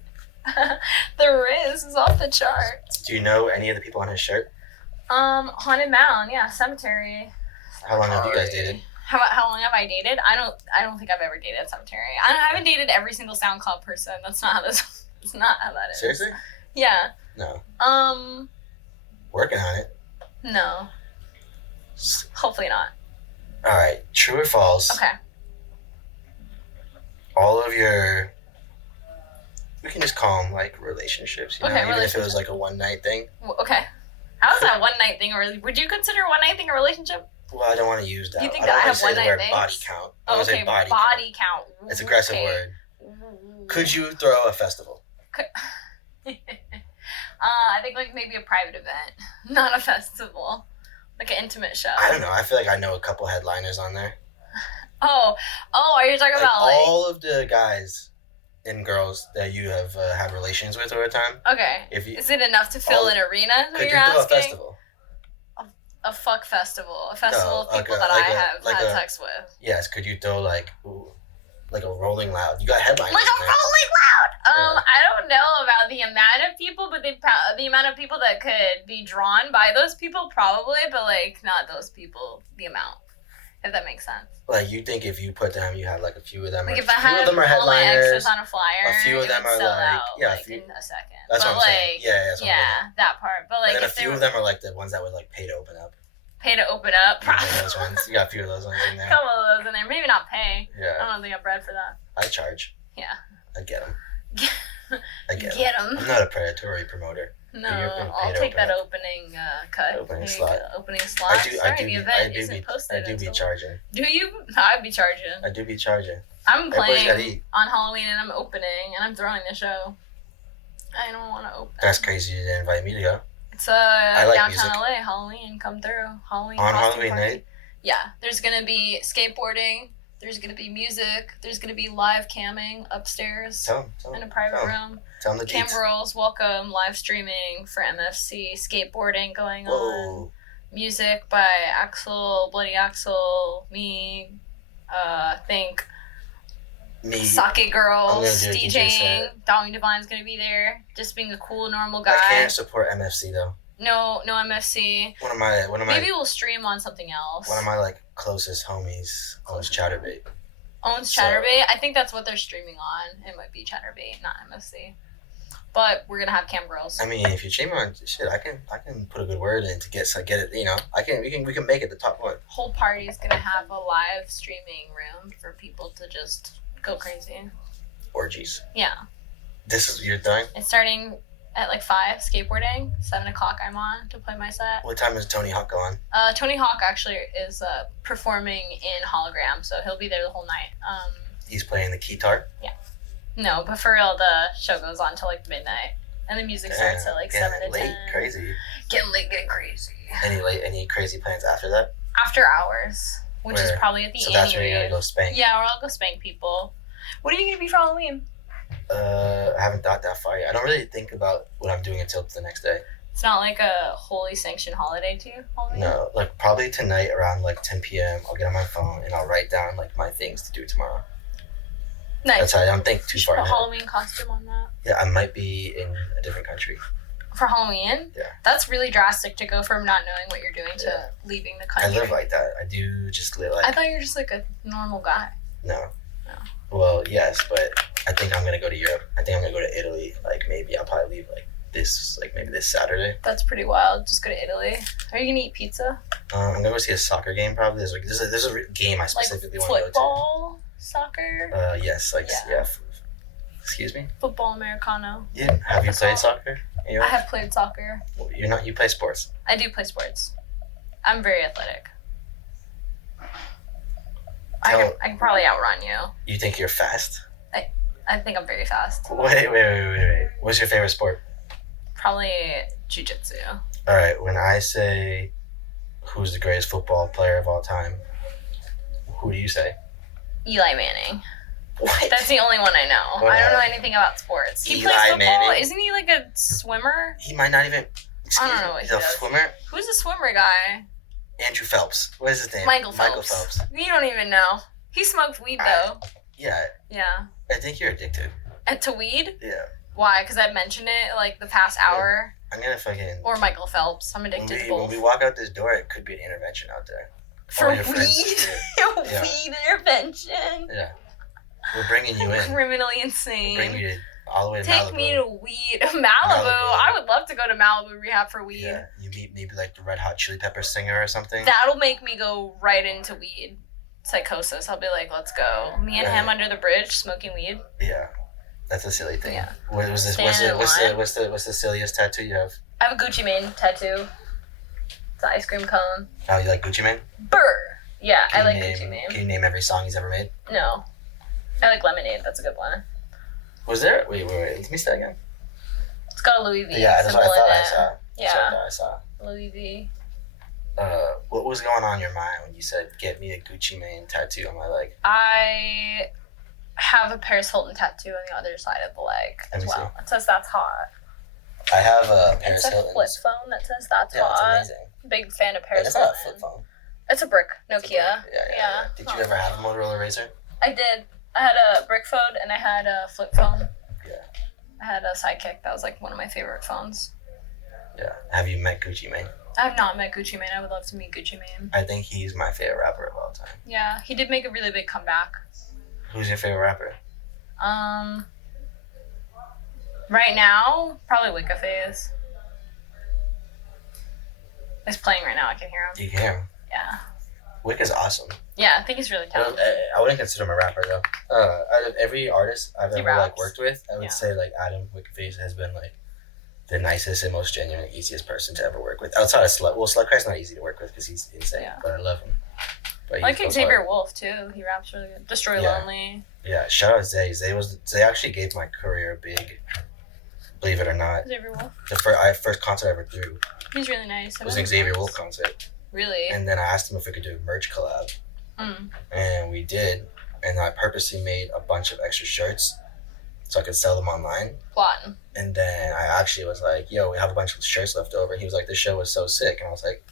The Riz is off the charts. Do you know any of the people on his shirt? Haunted Mound, yeah, Cemetery. How long have you guys dated? How long have I dated? I don't think I've ever dated Cemetery. I haven't dated every single SoundCloud person. That's not how this. It's not how that is. Seriously? Yeah. No. Working on it. No. Hopefully not. All right. True or false? Okay. All of your, we can just call them like relationships, you know, okay, even if it was like a one night thing. Okay. How is that one night thing, or would you consider one night thing a relationship? Well, I don't want to use that. You think that I have one night things? Body count. Okay, body count. It's an aggressive word. Could you throw a festival? I think like maybe a private event, not a festival, like an intimate show. I don't know. I feel like I know a couple headliners on there. Oh, are you talking about like all of the guys and girls that you have had relations with over time? Okay. Is it enough to fill an arena? Could you throw a festival? A fuck festival, of people that I have had sex with. Yes. Could you throw like a Rolling Loud? You got headliners. Like a Rolling Loud. Yeah. I don't know about the amount of people, but the amount of people that could be drawn by those people probably, but like not those people. The amount, if that makes sense. Like you think if you put them, you have like a few of them. Like if I had all my exes on a flyer, a few of them are like in a second. That's what I'm saying. Yeah, that part. But like, and then a few of them are like the ones that would like pay to open up. Pay to open up. Probably those ones. You got a few of those ones in there. A couple of those in there. Maybe not pay. Yeah. I don't think I'm bred for that. I charge. Yeah. I get them. Get them. I'm not a predatory promoter. No, I'll take that opening cut. Opening slot. Opening slot. I do be charging. Do you? I'd be charging. I do be charging. I'm playing on Halloween and I'm opening and I'm throwing the show. I don't want to open. That's crazy you didn't invite me to go. It's downtown LA, Halloween, come through. Halloween on costume Halloween party. night? Yeah, there's going to be skateboarding, there's going to be music, there's going to be live camming upstairs in a private room. Tell them the Cam Girls, welcome, live streaming for MFC, skateboarding going on. Music by Axel, Bloody Axel, me, Think. Me. Sake Girls, DJing. Dong Divine's gonna be there. Just being a cool, normal guy. I can't support MFC though. No MFC. One of my. Maybe we'll stream on something else. One of my like closest homies owns Chatterbait. Chatterbait? I think that's what they're streaming on. It might be Chatterbait, not MFC. But we're gonna have Cam Girls. I mean, if you stream on shit, I can put a good word in to get it. You know, we can make it the top one. Whole party's gonna have a live streaming room for people to just go crazy. Orgies. Yeah. This is your thing? It's starting at like 5, skateboarding. 7 o'clock I'm on to play my set. What time is Tony Hawk on? Tony Hawk actually is performing in hologram, so he'll be there the whole night. He's playing the guitar? Yeah. No, but for real, the show goes on till like midnight. And the music starts at like 7 to 10. Late, crazy. Getting late, getting crazy. Any crazy plans after that? After hours. Which is probably at the So that's where you're gonna go spank? Yeah, or I'll go spank people. What are you gonna be for Halloween? I haven't thought that far yet. I don't really think about what I'm doing until the next day. It's not like a wholly sanctioned holiday to you, Halloween? No, like probably tonight around like 10 p.m. I'll get on my phone and I'll write down like my things to do tomorrow. Nice. That's how I don't think too far ahead. Put a Halloween costume on that? Yeah, I might be in a different country. For Halloween? Yeah. That's really drastic to go from not knowing what you're doing to leaving the country. I live like that. I do just live like... I thought you were just like a normal guy. No. Well, yes, but I think I'm going to go to Europe. I think I'm going to go to Italy. Like maybe I'll probably leave maybe this Saturday. That's pretty wild. Just go to Italy. Are you going to eat pizza? I'm going to go see a soccer game probably. There's a game I specifically want to go to. Football? Soccer? Yes. Excuse me? Football Americano. Yeah. Have you played soccer? I have played soccer. Well, you play sports. I do play sports. I'm very athletic. I can probably outrun you. You think you're fast? I think I'm very fast. Wait. What's your favorite sport? Probably jiu-jitsu. All right. When I say who's the greatest football player of all time, who do you say? Eli Manning. What? That's the only one I know. I don't know anything about sports. He plays football. Manning? Isn't he like a swimmer? He might not even. I don't know what he's a swimmer. Who's the swimmer guy? Andrew Phelps. What is his name? Michael Phelps. You don't even know. He smoked weed though. Yeah. I think you're addicted. To weed? Yeah. Why? Because I mentioned it like the past hour. I'm gonna fucking. Or Michael Phelps. I'm addicted to both. When we walk out this door, it could be an intervention out there. For weed? Weed intervention? Yeah. We're bringing you in. Criminally insane. We'll bring you all the way to Take Malibu. me to weed. Malibu. I would love to go to Malibu rehab for weed. Yeah. You meet maybe like the Red Hot Chili Peppers singer or something. That'll make me go right into weed psychosis. I'll be like, let's go. Me and him under the bridge smoking weed. Yeah. That's a silly thing. Yeah. What was this? What's the silliest tattoo you have? I have a Gucci Mane tattoo. It's an ice cream cone. Oh, you like Gucci Mane? Brr. Yeah, I like Gucci Mane. Can you name every song he's ever made? No. I like Lemonade. That's a good one. Was there? Wait. Let me say that again. It's got a Louis V. Yeah, that's what I thought I saw. Yeah. I saw. Louis V. What was going on in your mind when you said, get me a Gucci Mane tattoo on my leg? I have a Paris Hilton tattoo on the other side of the leg as well. It says that's hot. I have a Paris Hilton. It's a flip phone that says that's hot. That's amazing. Big fan of Paris Hilton. Hilton. It's not a flip phone. It's a brick Nokia. Yeah. Did you ever have a Motorola Razr? I did. I had a brick phone and I had a flip phone. Yeah. I had a Sidekick. That was like one of my favorite phones. Yeah. Have you met Gucci Mane? I have not met Gucci Mane. I would love to meet Gucci Mane. I think he's my favorite rapper of all time. Yeah, he did make a really big comeback. Who's your favorite rapper? Right now, probably Wicca Phase. It's playing right now. I can hear him. You can hear him? Yeah. Wicca's awesome. Yeah, I think he's really talented. I wouldn't consider him a rapper though. Out of every artist I've ever worked with, I would say Adam Wicca Phase has been the nicest and most genuine, easiest person to ever work with. Outside of Slut. Well, Slutcry's not easy to work with because he's insane, but I love him. But like Xavier Wolf too. He raps really good. Destroy Lonely. Yeah, shout out Zay. Zay actually gave my career a big, believe it or not. Xavier Wolf. The first concert I ever threw. He's really nice. It was an Xavier Wolf concert. Really? And then I asked him if we could do a merch collab. And we did. And I purposely made a bunch of extra shirts so I could sell them online. Plotting. And then I actually was like, yo, we have a bunch of shirts left over. And he was like, this show was so sick. And I was like,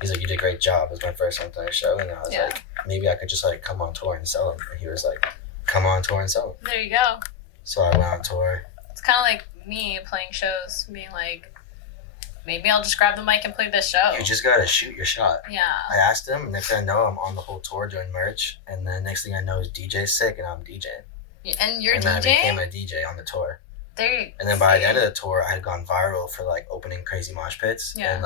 he's like, you did a great job. It was my first time playing a show. And I was like, maybe I could just come on tour and sell them. And he was like, come on tour and sell them. There you go. So I went on tour. It's kind of like me playing shows, being like, maybe I'll just grab the mic and play this show. You just gotta shoot your shot. Yeah. I asked him, next thing I know, I'm on the whole tour doing merch. And then next thing I know is DJ's sick and I'm DJing. And you're DJing? And then I became a DJ on the tour. And then by the end of the tour, I had gone viral for opening crazy mosh pits. Yeah. And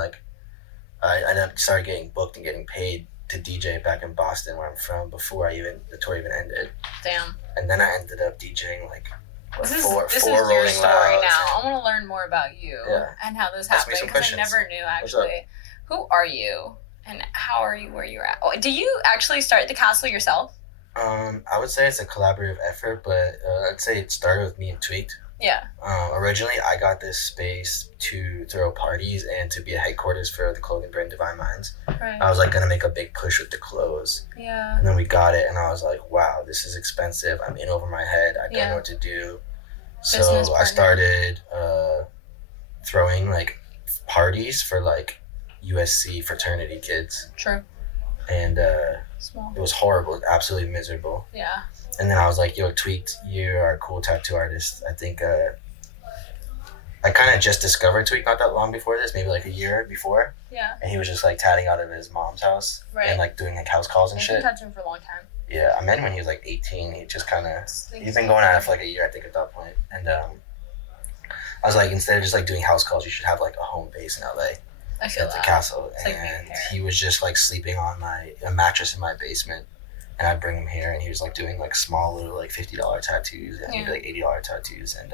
I started getting booked and getting paid to DJ back in Boston, where I'm from, before the tour even ended. Damn. And then I ended up DJing this is four your Rolling story Louds. now. I want to learn more about you and how this happened, because I never knew actually. Who are you and how are you where you're at? Oh, do you actually start the castle yourself? I would say it's a collaborative effort, but I'd say it started with me and Tweaked. Yeah. Originally, I got this space to throw parties and to be a headquarters for the clothing brand Divine Minds. Right. I was gonna make a big push with the clothes. Yeah. And then we got it, and I was like, wow, this is expensive. I'm in over my head. I don't know what to do. So I started throwing parties for USC fraternity kids. Sure. And it was horrible, absolutely miserable. Yeah. And then I was like, yo, Tweaked, you're a cool tattoo artist. I think I kind of just discovered Tweaked not that long before this, maybe a year before. Yeah. And he was just tatting out of his mom's house. Right. And doing house calls and shit. I've been tattooing for a long time. Yeah, I met him when he was 18. He just kind of, he's been going at it for a year, I think, at that point. And I was like, instead of just doing house calls, you should have a home base in LA. I feel at the castle. And he was just sleeping on a mattress in my basement. And I'd bring him here, and he was doing small little $50 tattoos and maybe $80 tattoos. And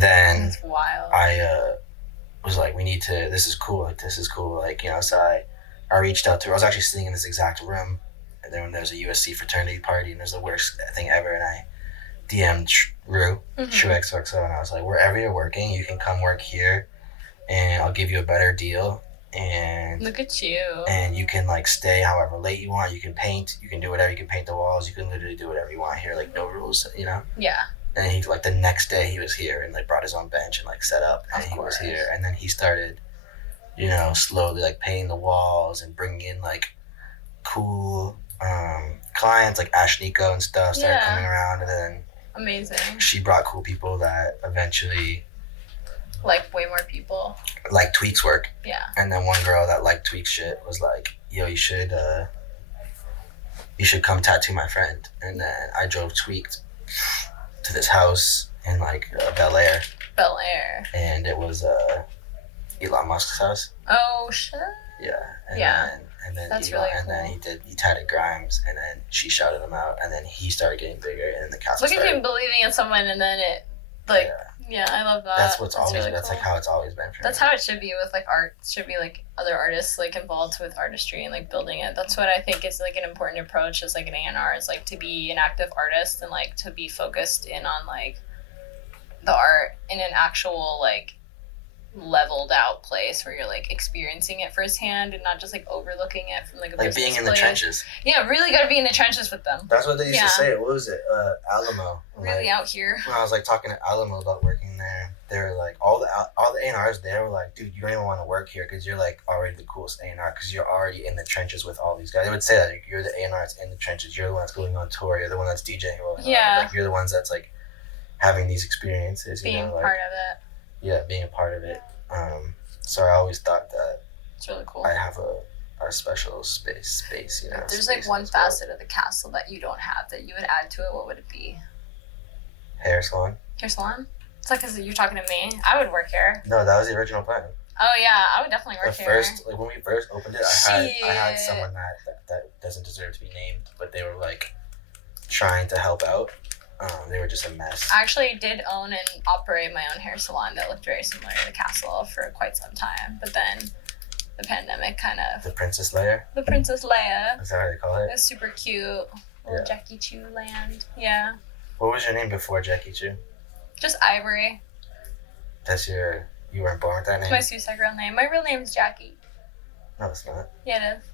then that's wild. I was like, we need to, this is cool. So I reached out to her. I was actually sitting in this exact room and then there was a USC fraternity party, and it was the worst thing ever. And I DM'd Rue, True XOXO, and I was like, wherever you're working, you can come work here, and I'll give you a better deal. And look at you. And you can like stay however late you want. You can paint. You can do whatever. You can paint the walls. You can literally do whatever you want here. Like no rules, you know. Yeah. And he like the next day he was here and like brought his own bench and like set up, and he was here. And then he started, you know, slowly like painting the walls and bringing in like cool clients like Ash Nico and stuff started coming around, and then amazing. She brought cool people that eventually. Like way more people. Like Tweak's work. Yeah. And then one girl that liked Tweak's shit was like, yo, you should come tattoo my friend. And then I drove Tweak to this house in like Bel Air. Bel Air. And it was Elon Musk's house. Oh shit. Yeah. And then that's Elon, really cool. And then he tatted Grimes, and then she shouted him out, and then he started getting bigger, and then the castle. Look at you believing in someone, and then it like. Yeah, I love that. That's really cool. That's like how it's always been for me. That's how it should be with like art. It should be like other artists like involved with artistry and like building it. That's what I think is like an important approach as like an A&R is like to be an active artist and like to be focused in on like the art in an actual like leveled out place where you're like experiencing it firsthand and not just like overlooking it from like a like being in the trenches. Yeah, really got to be in the trenches with them. That's what they used to say. What was it? Alamo. Really like, out here. When I was like talking to Alamo about working there, they were like all the A&Rs there were like, dude, you don't even want to work here because you're like already the coolest A&R because you're already in the trenches with all these guys. They would say that like, you're the A&R that's in the trenches. You're the one that's going on tour. You're the one that's DJing. Like you're the ones that's like having these experiences. Being like, part of it. Yeah, being a part of it. So I always thought that it's really cool. I have a special space, you know. There's like one facet of the castle that you don't have that you would add to it. What would it be? Hair salon. Hair salon? It's like because you're talking to me. I would work here. No, that was the original plan. Oh yeah, I would definitely work here. Like when we first opened it, I had someone that doesn't deserve to be named, but they were like trying to help out. They were just a mess. I actually did own and operate my own hair salon that looked very similar to the castle for quite some time. But then the pandemic kind of... The Princess Leia? The Princess Leia. Is that how they call it? It was super cute. Little Jakiichu land. Yeah. What was your name before Jakiichu? Just Ivory. That's you weren't born with that name? It's my suicide girl name. My real name is Jackie. No, it's not. Yeah, it is.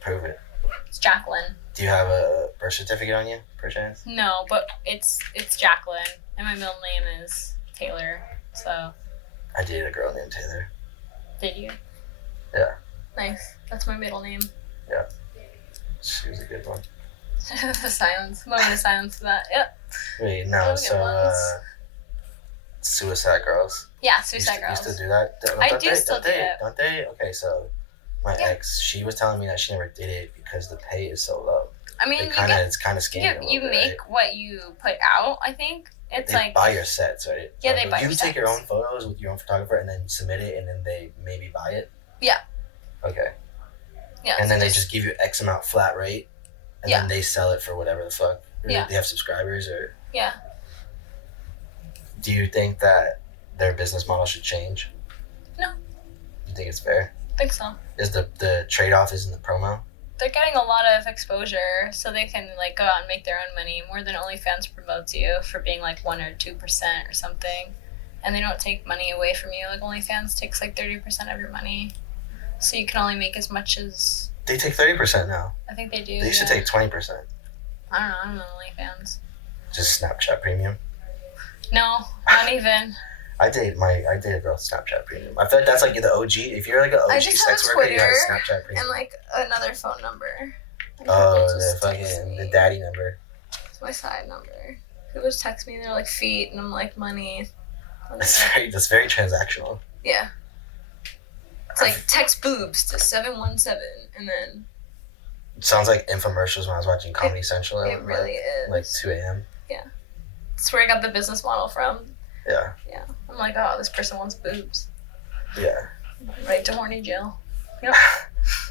Prove it. It's Jacqueline. Do you have a birth certificate on you, perchance? No, but it's Jacqueline, and my middle name is Taylor. So. I dated a girl named Taylor. Did you? Yeah. Nice. That's my middle name. Yeah. She was a good one. The silence. Moment of silence for that. Yep. Wait, no. So, Suicide Girls. Yeah, Suicide Girls. You still do that? I do still do it. Don't they? Okay, so my ex, she was telling me that she never did it because the pay is so low. I mean, it's kind of scammy. You make what you put out, I think. It's they like buy your sets, right? Yeah, they buy your sets. You take your own photos with your own photographer and then submit it, and then they maybe buy it? Yeah. Okay. Yeah. And then they just give you X amount flat rate, and then they sell it for whatever the fuck. Yeah. They have subscribers or... Yeah. Do you think that their business model should change? No. You think it's fair? I think so. Is the trade-off is in the promo? They're getting a lot of exposure, so they can like go out and make their own money more than OnlyFans promotes you for being like 1 or 2% or something, and they don't take money away from you. Like OnlyFans takes like 30% of your money, so you can only make as much as. They take 30% now. I think they do. They should take 20%. I don't know OnlyFans. Just Snapchat Premium. No, not even. I date a girl with Snapchat Premium. I feel like that's like the OG. If you're like an OG sex worker, you have a Snapchat Premium. And like another phone number. Oh, the daddy number. It's my side number. People just text me and they're like feet, and I'm like money. That's very transactional. Yeah. It's like text boobs to 717, and then. It sounds like infomercials when I was watching Comedy Central. It really is. Like 2 a.m. Yeah. That's where I got the business model from. Yeah. Yeah. I'm like, oh, this person wants boobs. Yeah. Right to horny jail. Yep.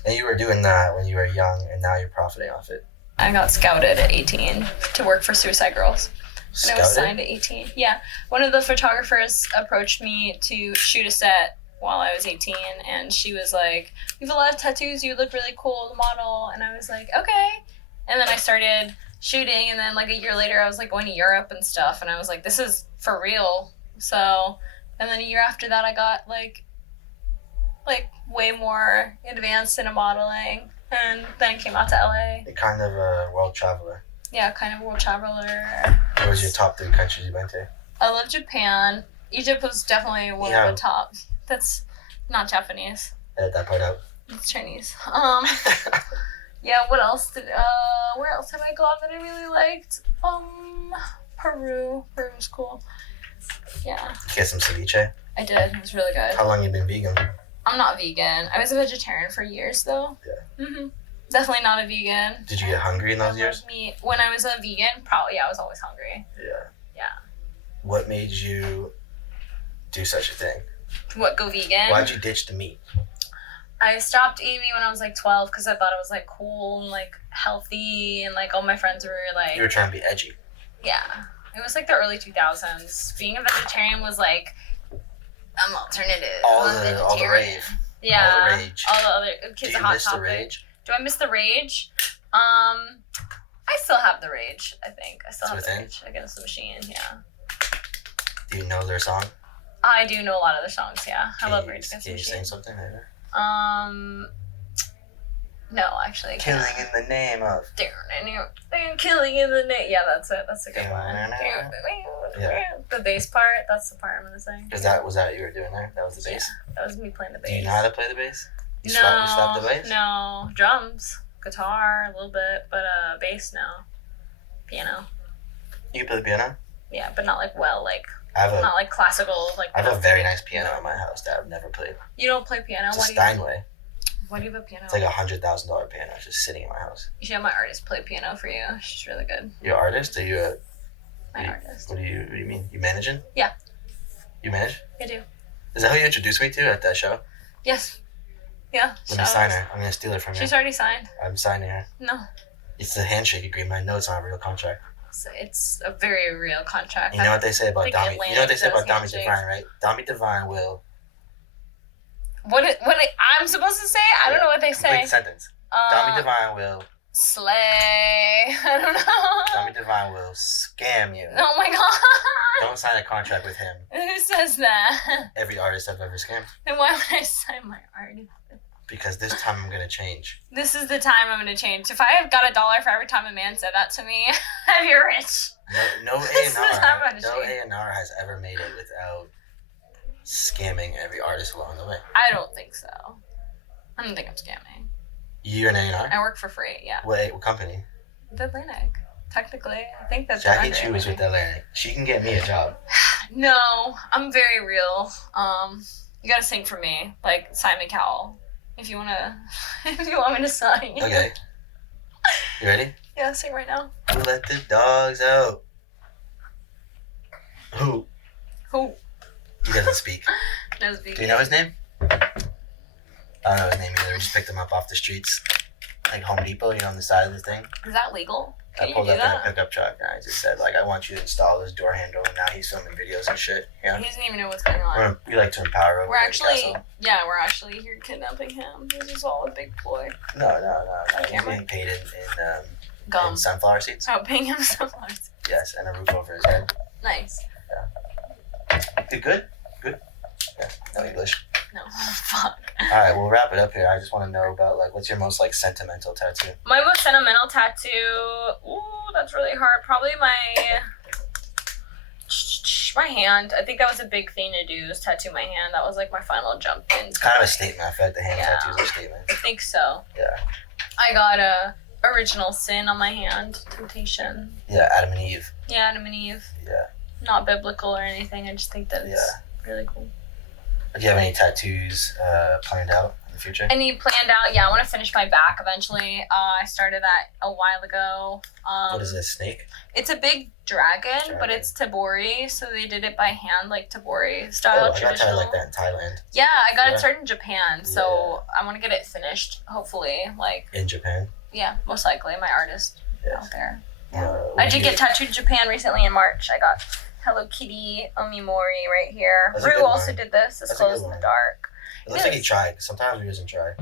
And you were doing that when you were young, and now you're profiting off it. I got scouted at 18 to work for Suicide Girls. Scouted? And I was signed at 18. Yeah. One of the photographers approached me to shoot a set while I was 18, and she was like, you have a lot of tattoos, you look really cool, the model. And I was like, okay. And then I started shooting, and then like a year later I was like going to Europe and stuff, and I was like, this is for real. So, and then a year after that I got like way more advanced into modeling, and then I came out to LA. You're kind of a world traveler. Yeah, kind of world traveler. What was your top 3 countries you went to? I love Japan. Egypt was definitely one of the top. That's not Japanese. Edit that part out. It's Chinese. Yeah, what else where else have I gone that I really liked? Peru. Peru was cool. Yeah. You get some ceviche? I did. It was really good. How long you been vegan? I'm not vegan. I was a vegetarian for years though. Yeah. Definitely not a vegan. Did you get hungry in those years? Meat. When I was a vegan, probably, yeah, I was always hungry. Yeah. What made you do such a thing? What, go vegan? Why'd you ditch the meat? I stopped eating meat when I was like 12 because I thought it was like cool and like healthy, and like all my friends were like... You were trying to be edgy. Yeah. It was like the early 2000s. Being a vegetarian was like an alternative. All the rave. Yeah. All the rage. All the other kids. Do you miss the rage? Do I miss the rage? I still have the rage, I think. I still have the rage against the machine, yeah. Do you know their song? I do know a lot of their songs, yeah. I love Rage Against the Machine. Can you sing something later? No, actually. Killing in the name of. Killing in the name. Yeah, that's it. That's a good one. Yeah. The bass part, that's the part I'm gonna sing. Was that what you were doing there? That was the bass? Yeah, that was me playing the bass. Do you know how to play the bass? You No. slapped the bass? No. Drums, guitar, a little bit, but bass, no. Piano. You play the piano? Yeah, but not like not like classical. Like I have a very nice piano at my house that I've never played. You don't play piano? It's a Steinway. Why do you have a piano? It's like $100,000 piano just sitting in my house. You should have my artist play piano for you. She's really good. You're an artist? Are you my artist? What do you mean? You managing? Yeah. You manage? I do. Is that who you introduced me to at that show? Yes. Yeah. Let me sign her. I'm gonna steal it from you. She's already signed. I'm signing her. No. It's a handshake agreement. I know it's not a real contract. So it's a very real contract. You know what they say about Dami? You know what they say about Dami Divine, right? Dami Divine will. I'm supposed to say? I don't know what they say. Complete the sentence. Dami Divine will. Slay. I don't know. Dami Divine will scam you. Oh my god. Don't sign a contract with him. Who says that? Every artist I've ever scammed. Then why would I sign my artist? Because this time I'm gonna change. This is the time I'm gonna change. If I have got $1 for every time a man said that to me, I'd be rich. No A&R has ever made it without scamming every artist along the way. I don't think so. I don't think I'm scamming. You're an A&R? I work for free, yeah. What company? The Atlantic. Technically, I think that's Jakiichu is with the Atlantic. She can get me a job. No, I'm very real. You gotta sing for me, like Simon Cowell. If you want me to sign. Okay. You ready? Yeah, sing right now. Who let the dogs out? Who? He doesn't speak. Doesn't speak. Do you know his name? I don't know his name either. We just picked him up off the streets. Like Home Depot, on the side of the thing. Is that legal? I pulled up in a pickup truck and I just said, I want you to install this door handle, and now he's filming videos and shit. He doesn't even know what's going on. We like to empower him. We're actually here kidnapping him. This is all a big ploy. No. He's getting paid in sunflower seeds. Oh, paying him sunflower seeds. Yes, and a roof over his head. Nice. Yeah. Good? Yeah, no English. No, fuck. Alright, we'll wrap it up here. I just want to know about, what's your most, sentimental tattoo? My most sentimental tattoo... Ooh, that's really hard. Probably my hand. I think that was a big thing to do, is tattoo my hand. That was, my final jump in. It's kind of a statement. I feel like the hand tattoos are a statement. I think so. Yeah. I got a original sin on my hand. Temptation. Yeah, Adam and Eve. Yeah, Adam and Eve. Yeah. Not biblical or anything. I just think that it's really cool. Do you have any tattoos planned out in the future? Any planned out? Yeah, I want to finish my back eventually. I started that a while ago. What is this, snake? It's a big dragon, but it's tabori, so they did it by hand, like tabori style. I got tied like that in Thailand. Yeah, I got it started in Japan, so I want to get it finished, hopefully. In Japan? Yeah, most likely. My artist out there. I did get tattooed in Japan recently in March. I got Hello Kitty Omimori right here. Rue also did this. It's closed in the dark. It looks like he tried. Sometimes he doesn't try.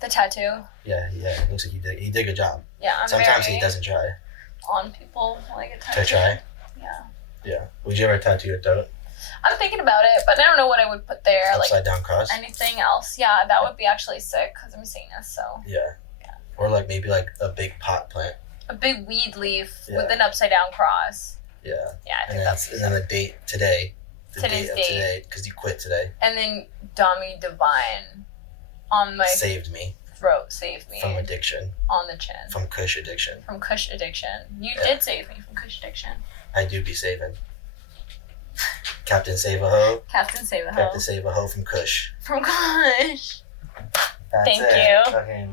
The tattoo? Yeah, it looks like he did a good job. Yeah, Sometimes he doesn't try. On people like a tattoo. To try? Yeah. Yeah. Would you ever tattoo your throat? I'm thinking about it, but I don't know what I would put there. Upside down cross? Anything else. Yeah, that would be actually sick because I'm seeing this, so. Yeah. Or like maybe like a big pot plant. A big weed leaf with an upside down cross. Yeah. Yeah, I think that's. And then the date today. Today's date. Today, because you quit today. And then Dami Divine on my saved me. Throat, saved me. From addiction. On the chin. From Kush addiction. From Kush addiction. You did save me from Kush addiction. I do be saving. Captain Save a Ho. Captain Save a Ho. Captain Save a Ho from Kush. From Kush. That's Thank you. Fucking.